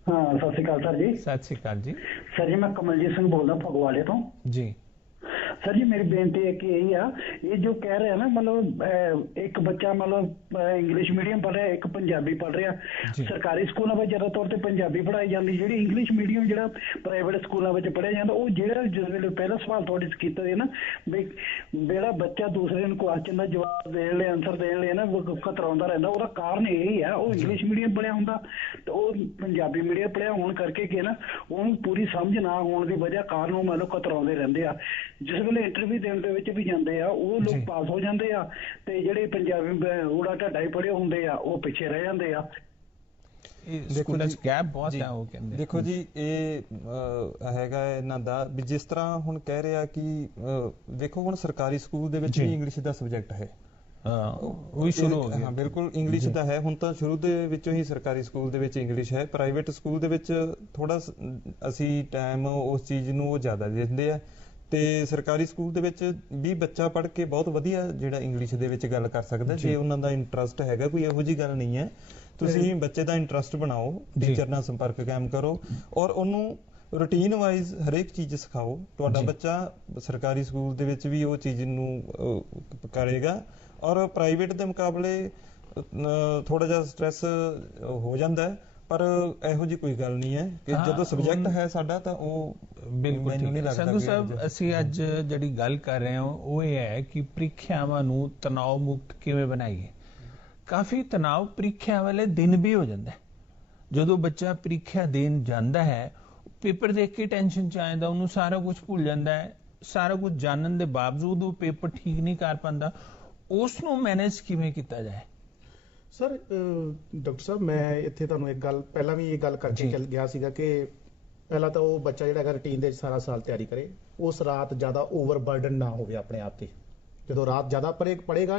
ਹਾਂ, ਸਤਿ ਸ਼੍ਰੀ ਅਕਾਲ ਸਰ ਜੀ। ਸਤਿ ਸ਼੍ਰੀ ਅਕਾਲ ਜੀ। ਸਰ ਜੀ, ਮੈਂ ਕਮਲਜੀਤ ਸਿੰਘ ਬੋਲਦਾ ਫਗਵਾੜੇ ਤੋਂ ਜੀ। ਸਰ ਜੀ, ਮੇਰੀ ਬੇਨਤੀ ਇੱਕ ਇਹੀ ਆ, ਇਹ ਜੋ ਕਹਿ ਰਿਹਾ ਨਾ, ਮਤਲਬ ਇੱਕ ਬੱਚਾ ਮਤਲਬ ਇੰਗਲਿਸ਼ ਮੀਡੀਅਮ ਪੜ੍ਹ ਰਿਹਾ, ਇੱਕ ਪੰਜਾਬੀ ਪੜ੍ਹ ਰਿਹਾ, ਸਰਕਾਰੀ ਸਕੂਲਾਂ ਵਿੱਚ ਜ਼ਿਆਦਾ ਤੌਰ ਤੇ ਪੰਜਾਬੀ ਪੜ੍ਹਾਈ ਜਾਂਦੀ, ਜਿਹੜੀ ਇੰਗਲਿਸ਼ ਮੀਡੀਅਮ ਜਿਹੜਾ ਪ੍ਰਾਈਵੇਟ ਸਕੂਲਾਂ ਵਿੱਚ ਪੜ੍ਹਿਆ ਜਾਂਦਾ, ਉਹ ਜਿਹੜਾ ਜਿਸ ਵੇਲੇ ਪਹਿਲਾ ਸਵਾਲ ਤੁਹਾਡੇ ਕੀਤਾ ਸੀ ਨਾ ਵੀ ਜਿਹੜਾ ਬੱਚਾ ਦੂਸਰੇ ਨੂੰ ਕੁਐਸਚਨ ਦਾ ਜਵਾਬ ਦੇਣ ਲਈ, ਆਨਸਰ ਦੇਣ ਲਈ ਨਾ ਕਤਰਾਉਂਦਾ ਰਹਿੰਦਾ, ਉਹਦਾ ਕਾਰਨ ਇਹ ਆ, ਉਹ ਇੰਗਲਿਸ਼ ਮੀਡੀਅਮ ਪੜ੍ਹਿਆ ਹੁੰਦਾ ਤੇ ਉਹ ਪੰਜਾਬੀ ਮੀਡੀਅਮ ਪੜ੍ਹਿਆ ਹੋਣ ਕਰਕੇ ਕਿ ਨਾ ਉਹਨੂੰ ਪੂਰੀ ਸਮਝ ਨਾ ਹੋਣ ਦੀ ਵਜ੍ਹਾ ਕਾਰਨ ਉਹ ਮੰਨ ਲਓ ਕਤਰਾਉਂਦੇ ਰਹਿੰਦੇ ਆ। ਜਿਸ ਵੇਲੇ ਇੰਟਰਵਿਊ ਦੇਣ ਦੇ ਵਿੱਚ ਵੀ ਜਾਂਦੇ ਆ ਉਹ ਲੋਕ ਪਾਸ ਹੋ ਜਾਂਦੇ ਆ, ਤੇ ਜਿਹੜੇ ਪੰਜਾਬੀ ਊੜਾ ਢਾਡਾ ਹੀ ਪੜ੍ਹੇ ਹੁੰਦੇ ਆ ਉਹ ਪਿੱਛੇ ਰਹਿ ਜਾਂਦੇ ਆ। ਦੇਖੋ ਜੀ, ਇਹ ਹੈਗਾ ਇਹਨਾਂ ਦਾ ਵੀ ਜਿਸ ਤਰ੍ਹਾਂ ਹੁਣ ਕਹਿ ਰਿਹਾ ਕਿ ਦੇਖੋ ਹੁਣ ਸਰਕਾਰੀ ਸਕੂਲ ਦੇ ਵਿੱਚ ਵੀ ਇੰਗਲਿਸ਼ ਦਾ ਸਬਜੈਕਟ ਹੈ, ਉਹ ਸ਼ੁਰੂ ਹੋ ਗਿਆ। ਹਾਂ ਬਿਲਕੁਲ, ਇੰਗਲਿਸ਼ ਦਾ ਹੈ ਹੁਣ ਤਾਂ ਸ਼ੁਰੂ ਦੇ ਵਿੱਚੋਂ ਹੀ ਸਰਕਾਰੀ ਸਕੂਲ ਦੇ ਵਿੱਚ ਇੰਗਲਿਸ਼ ਹੈ। ਪ੍ਰਾਈਵੇਟ ਸਕੂਲ ਦੇ ਵਿੱਚ ਥੋੜਾ ਅਸੀਂ ਟਾਈਮ ਉਸ ਚੀਜ਼ ਨੂੰ ਉਹ ਜ਼ਿਆਦਾ ਦਿੰਦੇ ਆ, ਤੇ ਸਰਕਾਰੀ ਸਕੂਲ ਦੇ ਵਿੱਚ ਵੀ ਬੱਚਾ ਪੜ੍ਹ ਕੇ ਬਹੁਤ ਵਧੀਆ ਜਿਹੜਾ ਇੰਗਲਿਸ਼ ਦੇ ਵਿੱਚ ਗੱਲ ਕਰ ਸਕਦਾ, ਜੇ ਉਹਨਾਂ ਦਾ ਇੰਟਰਸਟ ਹੈਗਾ, ਕੋਈ ਇਹੋ ਜਿਹੀ ਗੱਲ ਨਹੀਂ ਹੈ। ਤੁਸੀਂ ਬੱਚੇ ਦਾ ਇੰਟਰਸਟ ਬਣਾਓ, ਟੀਚਰ ਨਾਲ ਸੰਪਰਕ ਕਾਇਮ ਕਰੋ ਔਰ ਉਹਨੂੰ ਰੂਟੀਨ ਵਾਈਜ਼ ਹਰੇਕ ਚੀਜ਼ ਸਿਖਾਓ। ਤੁਹਾਡਾ ਬੱਚਾ ਸਰਕਾਰੀ ਸਕੂਲ ਦੇ ਵਿੱਚ ਵੀ ਉਹ ਚੀਜ਼ ਨੂੰ ਕਰੇਗਾ, ਔਰ ਪ੍ਰਾਈਵੇਟ ਦੇ ਮੁਕਾਬਲੇ ਥੋੜਾ ਜਿਹਾ ਸਟ੍ਰੈਸ ਹੋ ਜਾਂਦਾ ਹੈ, ਪਰ ਇਹੋ ਜੀ ਕੋਈ ਗੱਲ ਨਹੀਂ ਹੈ ਕਿ ਜਦੋਂ ਸਬਜੈਕਟ ਹੈ ਸਾਡਾ ਤਾਂ ਉਹ ਬਿਲਕੁਲ ਮੈਨੂੰ ਨਹੀਂ ਲੱਗਦਾ। ਸੰਧੂ ਸਾਹਿਬ, ਅਸੀਂ ਅੱਜ ਜਿਹੜੀ ਗੱਲ ਕਰ ਰਹੇ ਹਾਂ ਉਹ ਇਹ ਹੈ ਕਿ ਪ੍ਰੀਖਿਆਵਾਂ ਨੂੰ ਤਣਾਅ ਮੁਕਤ ਕਿਵੇਂ ਬਣਾਈਏ। ਕਾਫੀ ਤਣਾਅ ਪ੍ਰੀਖਿਆ ਵਾਲੇ ਦਿਨ ਵੀ ਹੋ ਜਾਂਦਾ ਹੈ। ਜਦੋਂ ਬੱਚਾ ਪ੍ਰੀਖਿਆ ਦੇਣ ਜਾਂਦਾ ਹੈ, ਪੇਪਰ ਦੇਖ ਕੇ ਟੈਨਸ਼ਨ ਚ ਆ ਜਾਂਦਾ, ਉਹਨੂੰ ਸਾਰਾ ਕੁਝ ਭੁੱਲ ਜਾਂਦਾ ਹੈ। ਸਾਰਾ ਕੁਝ ਜਾਣਨ ਦੇ ਬਾਵਜੂਦ ਉਹ ਪੇਪਰ ਠੀਕ ਨਹੀਂ ਕਰ ਪਾਉਂਦਾ। ਉਸ ਨੂੰ ਮੈਨੇਜ ਕਿਵੇਂ ਕੀਤਾ ਜਾਏ? ਸਰ, ਡਾਕਟਰ ਸਾਹਿਬ, ਮੈਂ ਇੱਥੇ ਤੁਹਾਨੂੰ ਇੱਕ ਗੱਲ ਪਹਿਲਾਂ ਵੀ ਇਹ ਗੱਲ ਕਰਕੇ ਚੱਲ ਗਿਆ ਸੀਗਾ ਕਿ ਪਹਿਲਾਂ ਤਾਂ ਉਹ ਬੱਚਾ ਜਿਹੜਾ ਹੈਗਾ ਰੂਟੀਨ ਦੇ ਸਾਰਾ ਸਾਲ ਤਿਆਰੀ ਕਰੇ, ਉਸ ਰਾਤ ਜ਼ਿਆਦਾ ਓਵਰਬਰਡਨ ਨਾ ਹੋਵੇ ਆਪਣੇ ਆਪ ਤੇ। ਜਦੋਂ ਰਾਤ ਜ਼ਿਆਦਾ ਪੜੇਗਾ,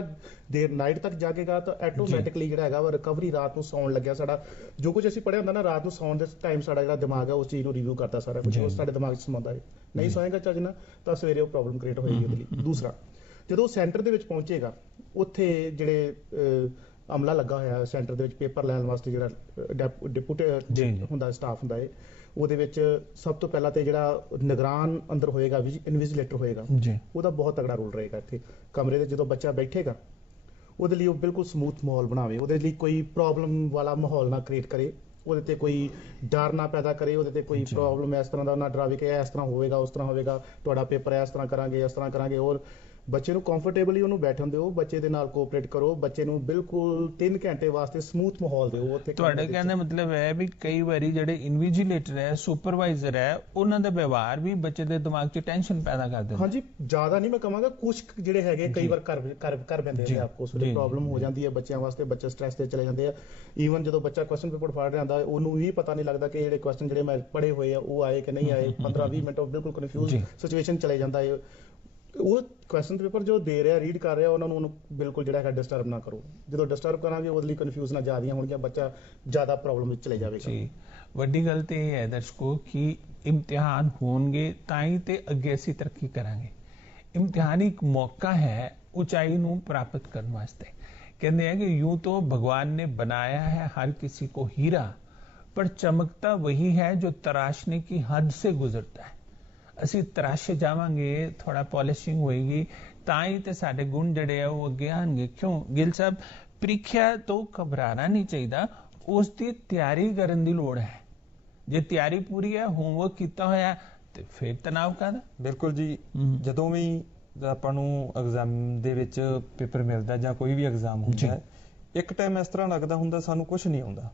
ਦੇਰ ਨਾਈਟ ਤੱਕ ਜਾਗੇਗਾ, ਤਾਂ ਆਟੋਮੈਟਿਕਲੀ ਜਿਹੜਾ ਹੈਗਾ ਵਾ ਰਿਕਵਰੀ ਰਾਤ ਨੂੰ ਸੌਣ ਲੱਗਿਆ ਸਾਡਾ ਜੋ ਕੁਝ ਅਸੀਂ ਪੜ੍ਹਿਆ ਹੁੰਦਾ ਨਾ, ਰਾਤ ਨੂੰ ਸੌਣ ਦੇ ਟਾਈਮ ਸਾਡਾ ਜਿਹੜਾ ਦਿਮਾਗ ਹੈ ਉਸ ਚੀਜ਼ ਨੂੰ ਰਿਵਿਊ ਕਰਦਾ, ਸਾਰਾ ਕੁਝ ਉਸ ਸਾਡੇ ਦਿਮਾਗ 'ਚ ਸਮਾਉਂਦਾ ਹੈ। ਨਹੀਂ ਸੌਏਗਾ ਚੱਜ ਨਾਲ ਤਾਂ ਸਵੇਰੇ ਉਹ ਪ੍ਰੋਬਲਮ ਕ੍ਰੀਏਟ ਹੋਏਗੀ ਉਹਦੇ ਲਈ। ਦੂਸਰਾ, ਜਦੋਂ ਸੈਂਟਰ ਦੇ ਵਿੱਚ ਪਹੁੰਚੇਗਾ, ਉੱਥੇ ਜਿਹੜੇ ਅਮਲਾ ਲੱਗਾ ਹੋਇਆ ਸੈਂਟਰ ਦੇ ਵਿੱਚ ਪੇਪਰ ਲੈਣ ਵਾਸਤੇ, ਜਿਹੜਾ ਡਿਪੂਟੀ ਹੁੰਦਾ ਸਟਾਫ ਹੁੰਦਾ ਹੈ, ਉਹਦੇ ਵਿੱਚ ਸਭ ਤੋਂ ਪਹਿਲਾਂ ਤੇ ਜਿਹੜਾ ਨਿਗਰਾਨ ਅੰਦਰ ਹੋਏਗਾ, ਇਨਵਿਜੀਲੇਟਰ ਹੋਏਗਾ, ਉਹਦਾ ਬਹੁਤ ਤਗੜਾ ਰੋਲ ਰਹੇਗਾ ਇੱਥੇ ਕਮਰੇ ਦੇ। ਜਦੋਂ ਬੱਚਾ ਬੈਠੇਗਾ ਉਹਦੇ ਲਈ ਉਹ ਬਿਲਕੁਲ ਸਮੂਥ ਮਾਹੌਲ ਬਣਾਵੇ, ਉਹਦੇ ਲਈ ਕੋਈ ਪ੍ਰੋਬਲਮ ਵਾਲਾ ਮਾਹੌਲ ਨਾ ਕ੍ਰੀਏਟ ਕਰੇ, ਉਹਦੇ ਤੇ ਕੋਈ ਡਰ ਨਾ ਪੈਦਾ ਕਰੇ, ਉਹਦੇ ਤੇ ਕੋਈ ਪ੍ਰੋਬਲਮ ਇਸ ਤਰ੍ਹਾਂ ਦਾ ਨਾ ਡਰਾਵੇ ਕਿ ਇਸ ਤਰ੍ਹਾਂ ਹੋਵੇਗਾ, ਉਸ ਤਰ੍ਹਾਂ ਹੋਵੇਗਾ, ਤੁਹਾਡਾ ਪੇਪਰ ਇਸ ਤਰ੍ਹਾਂ ਕਰਾਂਗੇ, ਇਸ ਤਰ੍ਹਾਂ ਕਰਾਂਗੇ। ਔਰ ਬੱਚੇ ਨੂੰ ਕੰਫਰਟੇਬਲੀ ਉਹਨੂੰ ਬੈਠਣ ਦਿਓ, ਬੱਚੇ ਦੇ ਨਾਲ ਕੋਆਪਰੇਟ ਕਰੋ, ਬੱਚੇ ਨੂੰ ਬਿਲਕੁਲ 3 ਘੰਟੇ ਵਾਸਤੇ ਸਮੂਥ ਮਾਹੌਲ ਦਿਓ ਉੱਥੇ। ਤੁਹਾਡੇ ਕਹਿੰਦੇ ਮਤਲਬ ਹੈ ਵੀ ਕਈ ਵਾਰੀ ਜਿਹੜੇ ਇਨਵਿਜੀਲੇਟਰ ਹੈ, ਸੁਪਰਵਾਈਜ਼ਰ ਹੈ, ਉਹਨਾਂ ਦਾ ਵਿਵਹਾਰ ਵੀ ਬੱਚੇ ਦੇ ਦਿਮਾਗ 'ਚ ਟੈਨਸ਼ਨ ਪੈਦਾ ਕਰ ਦਿੰਦਾ। ਹਾਂਜੀ, ਜ਼ਿਆਦਾ ਨਹੀਂ ਮੈਂ ਕਹਾਂਗਾ, ਕੁਝ ਜਿਹੜੇ ਹੈਗੇ ਕਈ ਵਾਰ ਕਰ ਪੈਂਦੇ ਨੇ, ਆਪਕੋ ਉਹਦੀ ਪ੍ਰੋਬਲਮ ਹੋ ਜਾਂਦੀ ਹੈ ਬੱਚਿਆਂ ਵਾਸਤੇ, ਬੱਚੇ ਸਟ੍ਰੈਸ ਤੇ ਚਲੇ ਜਾਂਦੇ ਆ। ਈਵਨ ਜਦੋਂ ਬੱਚਾ ਕੁਐਸਚਨ ਪੇਪਰ ਫੜ ਰਿਹਾ ਹੁੰਦਾ, ਉਹਨੂੰ ਵੀ ਪਤਾ ਨਹੀਂ ਲੱਗਦਾ ਕਿ ਜਿਹੜੇ ਕੁਐਸਚਨ ਜਿਹੜੇ ਮੈਂ ਪੜ੍ਹੇ ਹੋਏ ਆ ਉਹ ਆਏ ਕਿ ਨਹੀਂ ਆਏ। 15-20 ਮਿੰਟ ਬਿਲਕੁਲ ਕਨਫਿਊਜ਼ ਸਿਚੁਏਸ਼ਨ ਚਲੇ ਜਾਂਦਾ ਹੈ। ਉਹ ਕੁਐਸਚਨ ਪੇਪਰ ਜੋ ਦੇ ਰਿਹਾ, ਰੀਡ ਕਰ ਰਿਹਾ, ਉਹਨਾਂ ਨੂੰ ਬਿਲਕੁਲ ਜਿਹੜਾ ਹੈ ਡਿਸਟਰਬ ਨਾ ਕਰੋ। ਜਦੋਂ ਡਿਸਟਰਬ ਕਰਾਂਗੇ ਉਹਦੇ ਲਈ ਕਨਫਿਊਜ਼ਨਾਂ ਜ਼ਿਆਦੀਆਂ ਹੋਣਗੀਆਂ, ਬੱਚਾ ਜ਼ਿਆਦਾ ਪ੍ਰੋਬਲਮ ਵਿੱਚ ਚਲੇ ਜਾਵੇਗਾ। ਜੀ, ਵੱਡੀ ਗੱਲ ਤੇ ਇਹ ਹੈ ਦਰਸ਼ਕੋ ਕਿ ਇਮਤਿਹਾਨ ਹੋਣਗੇ ਤਾਂ ਹੀ ਤੇ ਅੱਗੇ ਅਸੀਂ ਤਰੱਕੀ ਕਰਾਂਗੇ। ਇਮਤਿਹਾਨ ਇੱਕ ਮੌਕਾ ਹੈ ऊंचाई ਨੂੰ ਪ੍ਰਾਪਤ ਕਰਨ ਵਾਸਤੇ। ਕਹਿੰਦੇ हैं कि यूं तो भगवान ने बनाया है हर किसी को हीरा, पर चमकता वही है जो तराशने की हद से गुजरता है। ਅਸੀਂ ਤਰਾਸ਼ੇ ਜਾਵਾਂਗੇ, ਥੋੜਾ ਪੋਲਿਸ਼ਿੰਗ ਹੋਏਗੀ ਤਾਂ ਹੀ ਤੇ ਸਾਡੇ ਗੁਣ ਜਿਹੜੇ ਆ ਉਹ ਅੱਗੇ ਆਣਗੇ। ਕਿਉਂ ਗਿੱਲ ਸਾਹਿਬ, ਪ੍ਰੀਖਿਆ ਤੋਂ ਘਬਰਾਣਾ ਨਹੀਂ ਚਾਹੀਦਾ, ਉਸ ਦੀ ਤਿਆਰੀ ਕਰਨ ਦੀ ਲੋੜ ਹੈ। ਜੇ ਤਿਆਰੀ ਪੂਰੀ ਹੈ, ਹੋਮਵਰਕ ਕੀਤਾ ਹੋਇਆ, ਤੇ ਫਿਰ ਤਣਾਅ ਕਾਹਦਾ? ਬਿਲਕੁਲ ਜੀ। ਜਦੋਂ ਵੀ ਆਪਾਂ ਨੂੰ ਐਗਜ਼ਾਮ ਦੇ ਵਿੱਚ ਪੇਪਰ ਮਿਲਦਾ ਜਾਂ ਕੋਈ ਵੀ ਐਗਜ਼ਾਮ ਹੁੰਦਾ ਹੈ, ਇੱਕ ਟਾਈਮ ਇਸ ਤਰ੍ਹਾਂ ਲੱਗਦਾ ਹੁੰਦਾ ਸਾਨੂੰ ਕੁਝ ਨਹੀਂ ਆਉਂਦਾ।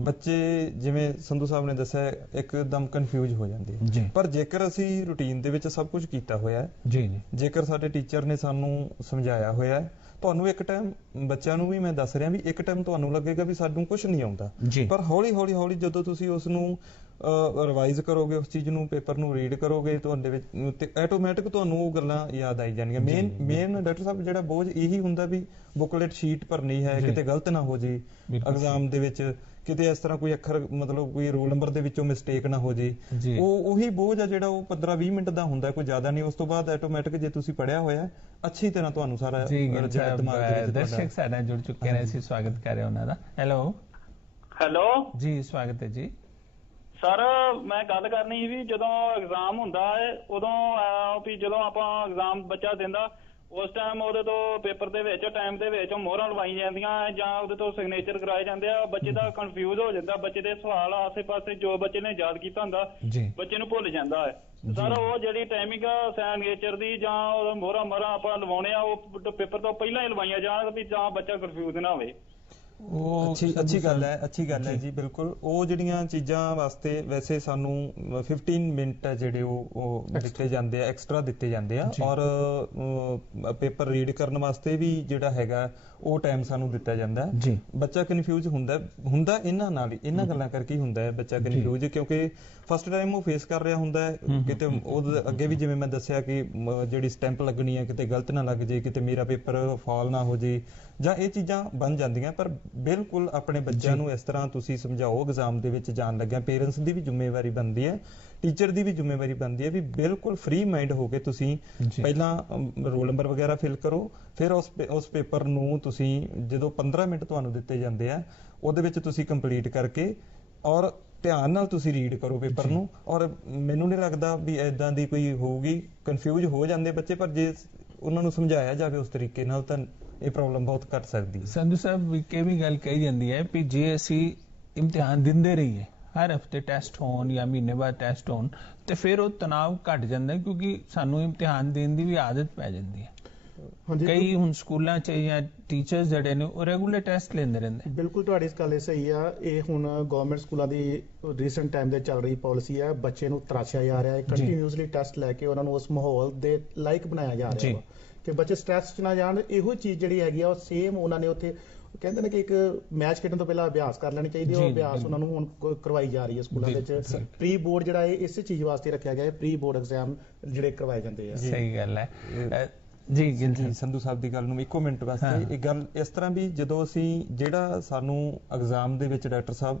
ਬੱਚੇ ਜਿਵੇਂ ਸੰਧੂ ਸਾਹਿਬ ਨੇ ਦੱਸਿਆ ਇੱਕਦਮ ਕਨਫਿਊਜ਼ ਹੋ ਜਾਂਦੇ ਆ। ਪਰ ਜੇਕਰ ਅਸੀਂ ਰੂਟੀਨ ਦੇ ਵਿੱਚ ਸਭ ਕੁਝ ਕੀਤਾ ਹੋਇਆ ਹੈ, ਜੇਕਰ ਸਾਡੇ ਟੀਚਰ ਨੇ ਸਾਨੂੰ ਸਮਝਾਇਆ ਹੋਇਆ ਹੈ, ਤੁਹਾਨੂੰ ਇੱਕ ਟਾਈਮ, ਬੱਚਿਆਂ ਨੂੰ ਵੀ ਮੈਂ ਦੱਸ ਰਿਹਾ ਵੀ ਇੱਕ ਟਾਈਮ ਤੁਹਾਨੂੰ ਲੱਗੇਗਾ ਵੀ ਸਾਨੂੰ ਕੁਝ ਨਹੀਂ ਆਉਂਦਾ, ਪਰ ਹੌਲੀ ਹੌਲੀ ਜਦੋਂ ਤੁਸੀਂ ਉਸ ਨੂੰ ਰਿਵਾਈਜ਼ ਕਰੋਗੇ, ਉਸ ਚੀਜ਼ ਨੂੰ, ਪੇਪਰ ਨੂੰ ਰੀਡ ਕਰੋਗੇ, ਤੁਹਾਡੇ ਵਿੱਚ ਤੇ ਆਟੋਮੈਟਿਕ ਤੁਹਾਨੂੰ ਉਹ ਗੱਲਾਂ ਯਾਦ ਆਈ ਜਾਣਗੀਆਂ। ਮੇਨ ਡਾਕਟਰ ਸਾਹਿਬ ਜਿਹੜਾ ਬੋਝ ਇਹੀ ਹੁੰਦਾ ਵੀ ਬੁਕਲੇਟ ਸ਼ੀਟ ਭਰਨੀ ਹੈ, ਕਿਤੇ ਗਲਤ ਨਾ ਹੋ ਜੇ ਐਗਜ਼ਾਮ ਦੇ ਵਿੱਚ, ਕਿਤੇ ਇਸ ਤਰ੍ਹਾਂ ਕੋਈ ਅੱਖਰ ਮਤਲਬ ਕੋਈ ਰੋਲ ਨੰਬਰ ਦੇ ਵਿੱਚੋਂ ਮਿਸਟੇਕ ਨਾ ਹੋ ਜੇ। ਉਹੀ ਬੋਝ ਆ ਜਿਹੜਾ ਉਹ 15-20 ਮਿੰਟ ਦਾ ਹੁੰਦਾ, ਕੋਈ ਜ਼ਿਆਦਾ ਨਹੀਂ। ਉਸ ਤੋਂ ਬਾਅਦ ਆਟੋਮੈਟਿਕ ਜੇ ਤੁਸੀਂ ਪੜਿਆ ਹੋਇਆ ਅੱਛੀ ਤਰ੍ਹਾਂ ਤੁਹਾਨੂੰ ਸਾਰਾ ਦਿਮਾਗ ਦੇ ਵਿੱਚ। ਦਰਸ਼ਕ ਸਾਡੇ ਨਾਲ ਜੁੜ ਚੁੱਕੇ ਨੇ, ਅਸੀਂ ਸਵਾਗਤ ਕਰ ਰਹੇ ਉਹਨਾਂ ਦਾ। ਹੈਲੋ ਜੀ, ਸਵਾਗਤ ਹੈ ਜੀ। ਸਰ, ਮੈਂ ਗੱਲ ਕਰਨੀ ਸੀ ਵੀ ਜਦੋਂ ਐਗਜ਼ਾਮ ਹੁੰਦਾ ਹੈ ਉਦੋਂ ਵੀ ਜਦੋਂ ਆਪਾਂ ਐਗਜ਼ਾਮ ਬੱਚਾ ਦਿੰਦਾ, ਉਸ ਟਾਈਮ ਉਹਦੇ ਤੋਂ ਪੇਪਰ ਦੇ ਵਿੱਚ ਟਾਈਮ ਦੇ ਵਿੱਚ ਮੋਹਰਾਂ ਲਵਾਈ ਜਾਂਦੀਆਂ ਜਾਂ ਉਹਦੇ ਤੋਂ ਸਿਗਨੇਚਰ ਕਰਾਏ ਜਾਂਦੇ ਆ। ਬੱਚੇ ਦਾ ਕਨਫਿਊਜ਼ ਹੋ ਜਾਂਦਾ, ਬੱਚੇ ਦੇ ਸਵਾਲ ਆਸੇ-ਪਾਸੇ ਜੋ ਬੱਚੇ ਨੇ ਯਾਦ ਕੀਤਾ ਹੁੰਦਾ ਬੱਚੇ ਨੂੰ ਭੁੱਲ ਜਾਂਦਾ ਹੈ। ਸਰ, ਉਹ ਜਿਹੜੀ ਟਾਈਮਿੰਗ ਆ ਸਿਗਨੇਚਰ ਦੀ ਜਾਂ ਉਹ ਮੋਹਰਾਂ ਆਪਾਂ ਲਵਾਉਣੇ ਆ, ਉਹ ਪੇਪਰ ਤੋਂ ਪਹਿਲਾਂ ਹੀ ਲਵਾਈਆਂ ਜਾਣ ਵੀ ਤਾਂ ਬੱਚਾ ਕਨਫਿਊਜ਼ ਨਾ ਹੋਵੇ। ਅੱਛੀ ਗੱਲ ਹੈ ਜੀ। ਬਿਲਕੁਲ, ਉਹ ਜਿਹੜੀਆਂ ਚੀਜ਼ਾਂ ਵਾਸਤੇ ਵੈਸੇ ਸਾਨੂੰ 15 ਮਿੰਟ ਜਿਹੜੇ ਉਹ ਦਿੱਤੇ ਜਾਂਦੇ ਆ, ਐਕਸਟਰਾ ਦਿੱਤੇ ਜਾਂਦੇ ਆ। ਔਰ ਪੇਪਰ ਰੀਡ ਕਰਨ ਵਾਸਤੇ ਵੀ ਜਿਹੜਾ ਹੈਗਾ ਉਹ ਟਾਈਮ ਸਾਨੂੰ ਦਿੱਤਾ ਜਾਂਦਾ ਹੈ। ਬੱਚਾ ਕਨਫਿਊਜ਼ ਹੁੰਦਾ ਇਹਨਾਂ ਨਾਲ ਹੀ, ਇਹਨਾਂ ਗੱਲਾਂ ਕਰਕੇ ਹੀ ਹੁੰਦਾ ਹੈ ਬੱਚਾ ਕਨਫਿਊਜ਼, ਕਿਉਂਕਿ ਫਸਟ ਟਾਈਮ ਉਹ ਫੇਸ ਕਰ ਰਿਹਾ ਹੁੰਦਾ ਹੈ। ਕਿਤੇ ਉਹ ਅੱਗੇ ਵੀ ਜਿਵੇਂ ਮੈਂ ਦੱਸਿਆ ਕਿ ਜਿਹੜੀ ਸਟੈਂਪ ਲੱਗਣੀ ਹੈ ਕਿਤੇ ਗਲਤ ਨਾ ਲੱਗ ਜੇ, ਕਿਤੇ ਮੇਰਾ ਪੇਪਰ ਫਾਲ ਨਾ ਹੋ ਜੇ, ਜਾਂ ਇਹ ਚੀਜ਼ਾਂ ਬਣ ਜਾਂਦੀਆਂ। ਪਰ ਬਿਲਕੁਲ ਆਪਣੇ ਬੱਚਿਆਂ ਨੂੰ ਇਸ ਤਰ੍ਹਾਂ ਤੁਸੀਂ ਸਮਝਾਓ ਐਗਜ਼ਾਮ ਦੇ ਵਿੱਚ ਜਾਣ ਲੱਗਿਆ। ਪੇਰੈਂਟਸ ਦੀ ਵੀ ਜ਼ਿੰਮੇਵਾਰੀ ਬਣਦੀ ਹੈ, ਟੀਚਰ ਦੀ ਵੀ ਜ਼ਿੰਮੇਵਾਰੀ ਬਣਦੀ ਹੈ ਵੀ ਬਿਲਕੁਲ ਫ੍ਰੀ ਮਾਈਂਡ ਹੋ ਕੇ ਤੁਸੀਂ ਪਹਿਲਾਂ ਰੋਲ ਨੰਬਰ ਵਗੈਰਾ ਫਿਲ ਕਰੋ, ਫਿਰ ਉਸ ਪੇਪਰ ਨੂੰ ਤੁਸੀਂ ਜਦੋਂ 15 ਮਿੰਟ ਤੁਹਾਨੂੰ ਦਿੱਤੇ ਜਾਂਦੇ ਆ ਉਹਦੇ ਵਿੱਚ ਤੁਸੀਂ ਕੰਪਲੀਟ ਕਰਕੇ ਔਰ ਧਿਆਨ ਨਾਲ ਤੁਸੀਂ ਰੀਡ ਕਰੋ ਪੇਪਰ ਨੂੰ। ਔਰ ਮੈਨੂੰ ਨਹੀਂ ਲੱਗਦਾ ਵੀ ਏਦਾਂ ਦੀ ਕੋਈ ਹੋਊਗੀ, ਕਨਫਿਊਜ਼ ਹੋ ਜਾਂਦੇ ਬੱਚੇ, ਪਰ ਜੇ ਉਹਨਾਂ ਨੂੰ ਸਮਝਾਇਆ ਜਾਵੇ ਉਸ ਤਰੀਕੇ ਨਾਲ ਤਾਂ ਇਹ ਪ੍ਰੋਬਲਮ ਬਹੁਤ ਘਟ ਸਕਦੀ ਹੈ। ਸੰਧੂ ਸਾਹਿਬ ਇਹ ਵੀ ਗੱਲ ਕਹੀ ਜਾਂਦੀ ਹੈ ਵੀ ਜੇ ਅਸੀਂ ਇਮਤਿਹਾਨ ਦਿੰਦੇ ਰਹੀਏ, ਹਰ ਹਫਤੇ ਟੈਸਟ ਹੋਣ ਜਾਂ ਮਹੀਨੇ ਬਾਅਦ ਟੈਸਟ ਹੋਣ, ਤੇ ਫਿਰ ਉਹ ਤਣਾਅ ਘਟ ਜਾਂਦਾ, ਕਿਉਂਕਿ ਸਾਨੂੰ ਇਮਤਿਹਾਨ ਦੇਣ ਦੀ ਵੀ ਆਦਤ ਪੈ ਜਾਂਦੀ ਹੈ। ਕਈ ਹੁਣ ਸਕੂਲਾਂ 'ਚ ਜਾਂ ਟੀਚਰਸ ਜਿਹੜੇ ਨੇ ਉਹ ਰੈਗੂਲਰ ਟੈਸਟ ਲੈਂਦੇ ਰਹਿੰਦੇ। ਬਿਲਕੁਲ ਤੁਹਾਡੀ ਇਸ ਗੱਲ ਸਹੀ ਆ। ਇਹ ਹੁਣ ਗਵਰਨਮੈਂਟ ਸਕੂਲਾਂ ਦੀ ਰੀਸੈਂਟ ਟਾਈਮ ਦੇ ਚੱਲ ਰਹੀ ਪਾਲਿਸੀ ਹੈ, ਬੱਚੇ ਨੂੰ ਤਰਾਸ਼ਿਆ ਜਾ ਰਿਹਾ ਹੈ, ਕੰਟੀਨਿਊਸਲੀ ਟੈਸਟ ਲੈ ਕੇ ਉਹਨਾਂ ਨੂੰ ਉਸ ਮਾਹੌਲ ਦੇ ਲਾਇਕ ਬਣਾਇਆ ਜਾ ਰਿਹਾ ਹੈ ਕਿ ਬੱਚੇ ਸਟ੍ਰੈਸ 'ਚ ਨਾ ਜਾਣ। ਇਹੋ ਚੀਜ਼ ਜਿਹੜੀ ਹੈਗੀ ਆ ਉਹ ਸੇਮ ਉਹਨਾਂ ਨੇ ਉੱਥੇ ਕਹਿੰਦੇ ਨੇ ਕਿ ਇੱਕ ਮੈਚ ਖੇਡਣ ਤੋਂ ਪਹਿਲਾਂ ਅਭਿਆਸ ਕਰ ਲੈਣੀ ਚਾਹੀਦੀ ਹੈ। ਉਹ ਅਭਿਆਸ ਉਹਨਾਂ ਨੂੰ ਹੁਣ ਕਰਵਾਈ ਜਾ ਰਹੀ ਹੈ ਸਕੂਲਾਂ ਵਿੱਚ। ਪ੍ਰੀ ਬੋਰਡ ਜਿਹੜਾ ਹੈ ਇਸੇ ਚੀਜ਼ ਵਾਸਤੇ ਰੱਖਿਆ ਗਿਆ ਹੈ, ਪ੍ਰੀ ਬੋਰਡ ਐਗਜ਼ਾਮ ਜਿਹੜੇ ਕਰਵਾਏ ਜਾਂਦੇ ਆ। ਸਹੀ ਗੱਲ ਹੈ ਜੀ। ਸੰਧੂ ਸਾਹਿਬ ਦੀ ਗੱਲ ਨੂੰ ਇੱਕੋ ਮਿੰਟ ਵਾਸਤੇ, ਇਹ ਗੱਲ ਇਸ ਤਰ੍ਹਾਂ ਵੀ ਜਦੋਂ ਅਸੀਂ ਜਿਹੜਾ ਸਾਨੂੰ ਐਗਜ਼ਾਮ ਦੇ ਵਿੱਚ ਡਾਕਟਰ ਸਾਹਿਬ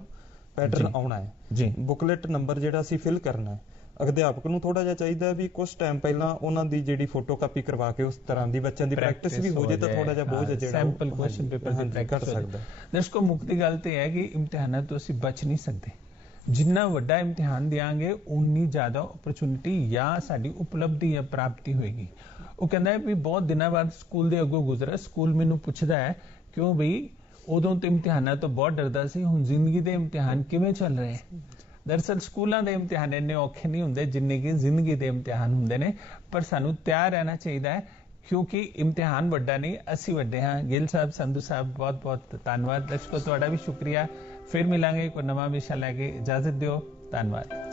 ਪੈਟਰਨ ਆਉਣਾ ਹੈ, ਬੁਕਲੇਟ ਨੰਬਰ ਜਿਹੜਾ ਅਸੀਂ ਫਿਲ ਕਰਨਾ ਹੈ, ਅਧਿਆਪਕ ਨੂੰ ਥੋੜਾ ਜਿਹਾ ਚਾਹੀਦਾ ਵੀ ਕੁਝ ਟਾਈਮ ਪਹਿਲਾਂ ਉਹਨਾਂ ਦੀ ਜਿਹੜੀ ਫੋਟੋਕਾਪੀ ਕਰਵਾ ਕੇ ਉਸ ਤਰ੍ਹਾਂ ਦੀ ਬੱਚਿਆਂ ਦੀ ਪ੍ਰੈਕਟਿਸ ਵੀ ਹੋ ਜੇ ਤਾਂ ਥੋੜਾ ਜਿਹਾ ਬੋਝ ਜਿਹੜਾ ਸੈਂਪਲ ਕੁਐਸਚਨ ਪੇਪਰ ਦੀ ਪ੍ਰੈਕਟਿਸ ਹੋ ਸਕਦਾ। ਦਰਸ਼ਕੋ, ਮੁੱਖ ਦੀ ਗੱਲ ਤੇ ਹੈ ਕਿ ਇਮਤਿਹਾਨਾਂ ਤੋਂ ਅਸੀਂ ਬਚ ਨਹੀਂ ਸਕਦੇ। ਜਿੰਨਾ ਵੱਡਾ ਇਮਤਿਹਾਨ ਦਿਆਂਗੇ ਉਨੀ ਜ਼ਿਆਦਾ ਓਪਰਚੁਨਿਟੀ ਜਾਂ ਸਾਡੀ ਉਪਲਬਧੀ ਜਾਂ ਪ੍ਰਾਪਤੀ ਹੋਏਗੀ। ਉਹ ਕਹਿੰਦਾ ਹੈ ਵੀ ਬਹੁਤ ਦਿਨਾਂ ਬਾਅਦ ਸਕੂਲ ਦੇ ਅੱਗੋਂ ਗੁਜ਼ਰਾ, ਸਕੂਲ ਮੈਨੂੰ ਪੁੱਛਦਾ ਹੈ ਕਿਉਂ ਬਈ ਉਦੋਂ ਤੇ ਇਮਤਿਹਾਨਾਂ ਤੋਂ ਬਹੁਤ ਡਰਦਾ ਸੀ, ਹੁਣ ਜ਼ਿੰਦਗੀ ਦੇ ਇਮਤਿਹਾਨ ਕਿਵੇਂ ਚੱਲ ਰਹੇ? ਦਰਅਸਲ ਸਕੂਲਾਂ ਦੇ ਇਮਤਿਹਾਨ ਇੰਨੇ ਔਖੇ ਨਹੀਂ ਹੁੰਦੇ ਜਿੰਨੇ ਕਿ ਜ਼ਿੰਦਗੀ ਦੇ ਇਮਤਿਹਾਨ ਹੁੰਦੇ ਨੇ, ਪਰ ਸਾਨੂੰ ਤਿਆਰ ਰਹਿਣਾ ਚਾਹੀਦਾ ਹੈ ਕਿਉਂਕਿ ਇਮਤਿਹਾਨ ਵੱਡਾ ਨਹੀਂ, ਅਸੀਂ ਵੱਡੇ ਹਾਂ। ਗਿੱਲ ਸਾਹਿਬ, ਸੰਧੂ ਸਾਹਿਬ, ਬਹੁਤ ਬਹੁਤ ਧੰਨਵਾਦ। ਦਰਸ਼ਕੋ, ਤੁਹਾਡਾ ਵੀ ਸ਼ੁਕਰੀਆ। ਫਿਰ ਮਿਲਾਂਗੇ ਕੋਈ ਨਵਾਂ ਵਿਸ਼ਾ ਲੈ ਕੇ। ਇਜਾਜ਼ਤ ਦਿਓ। ਧੰਨਵਾਦ।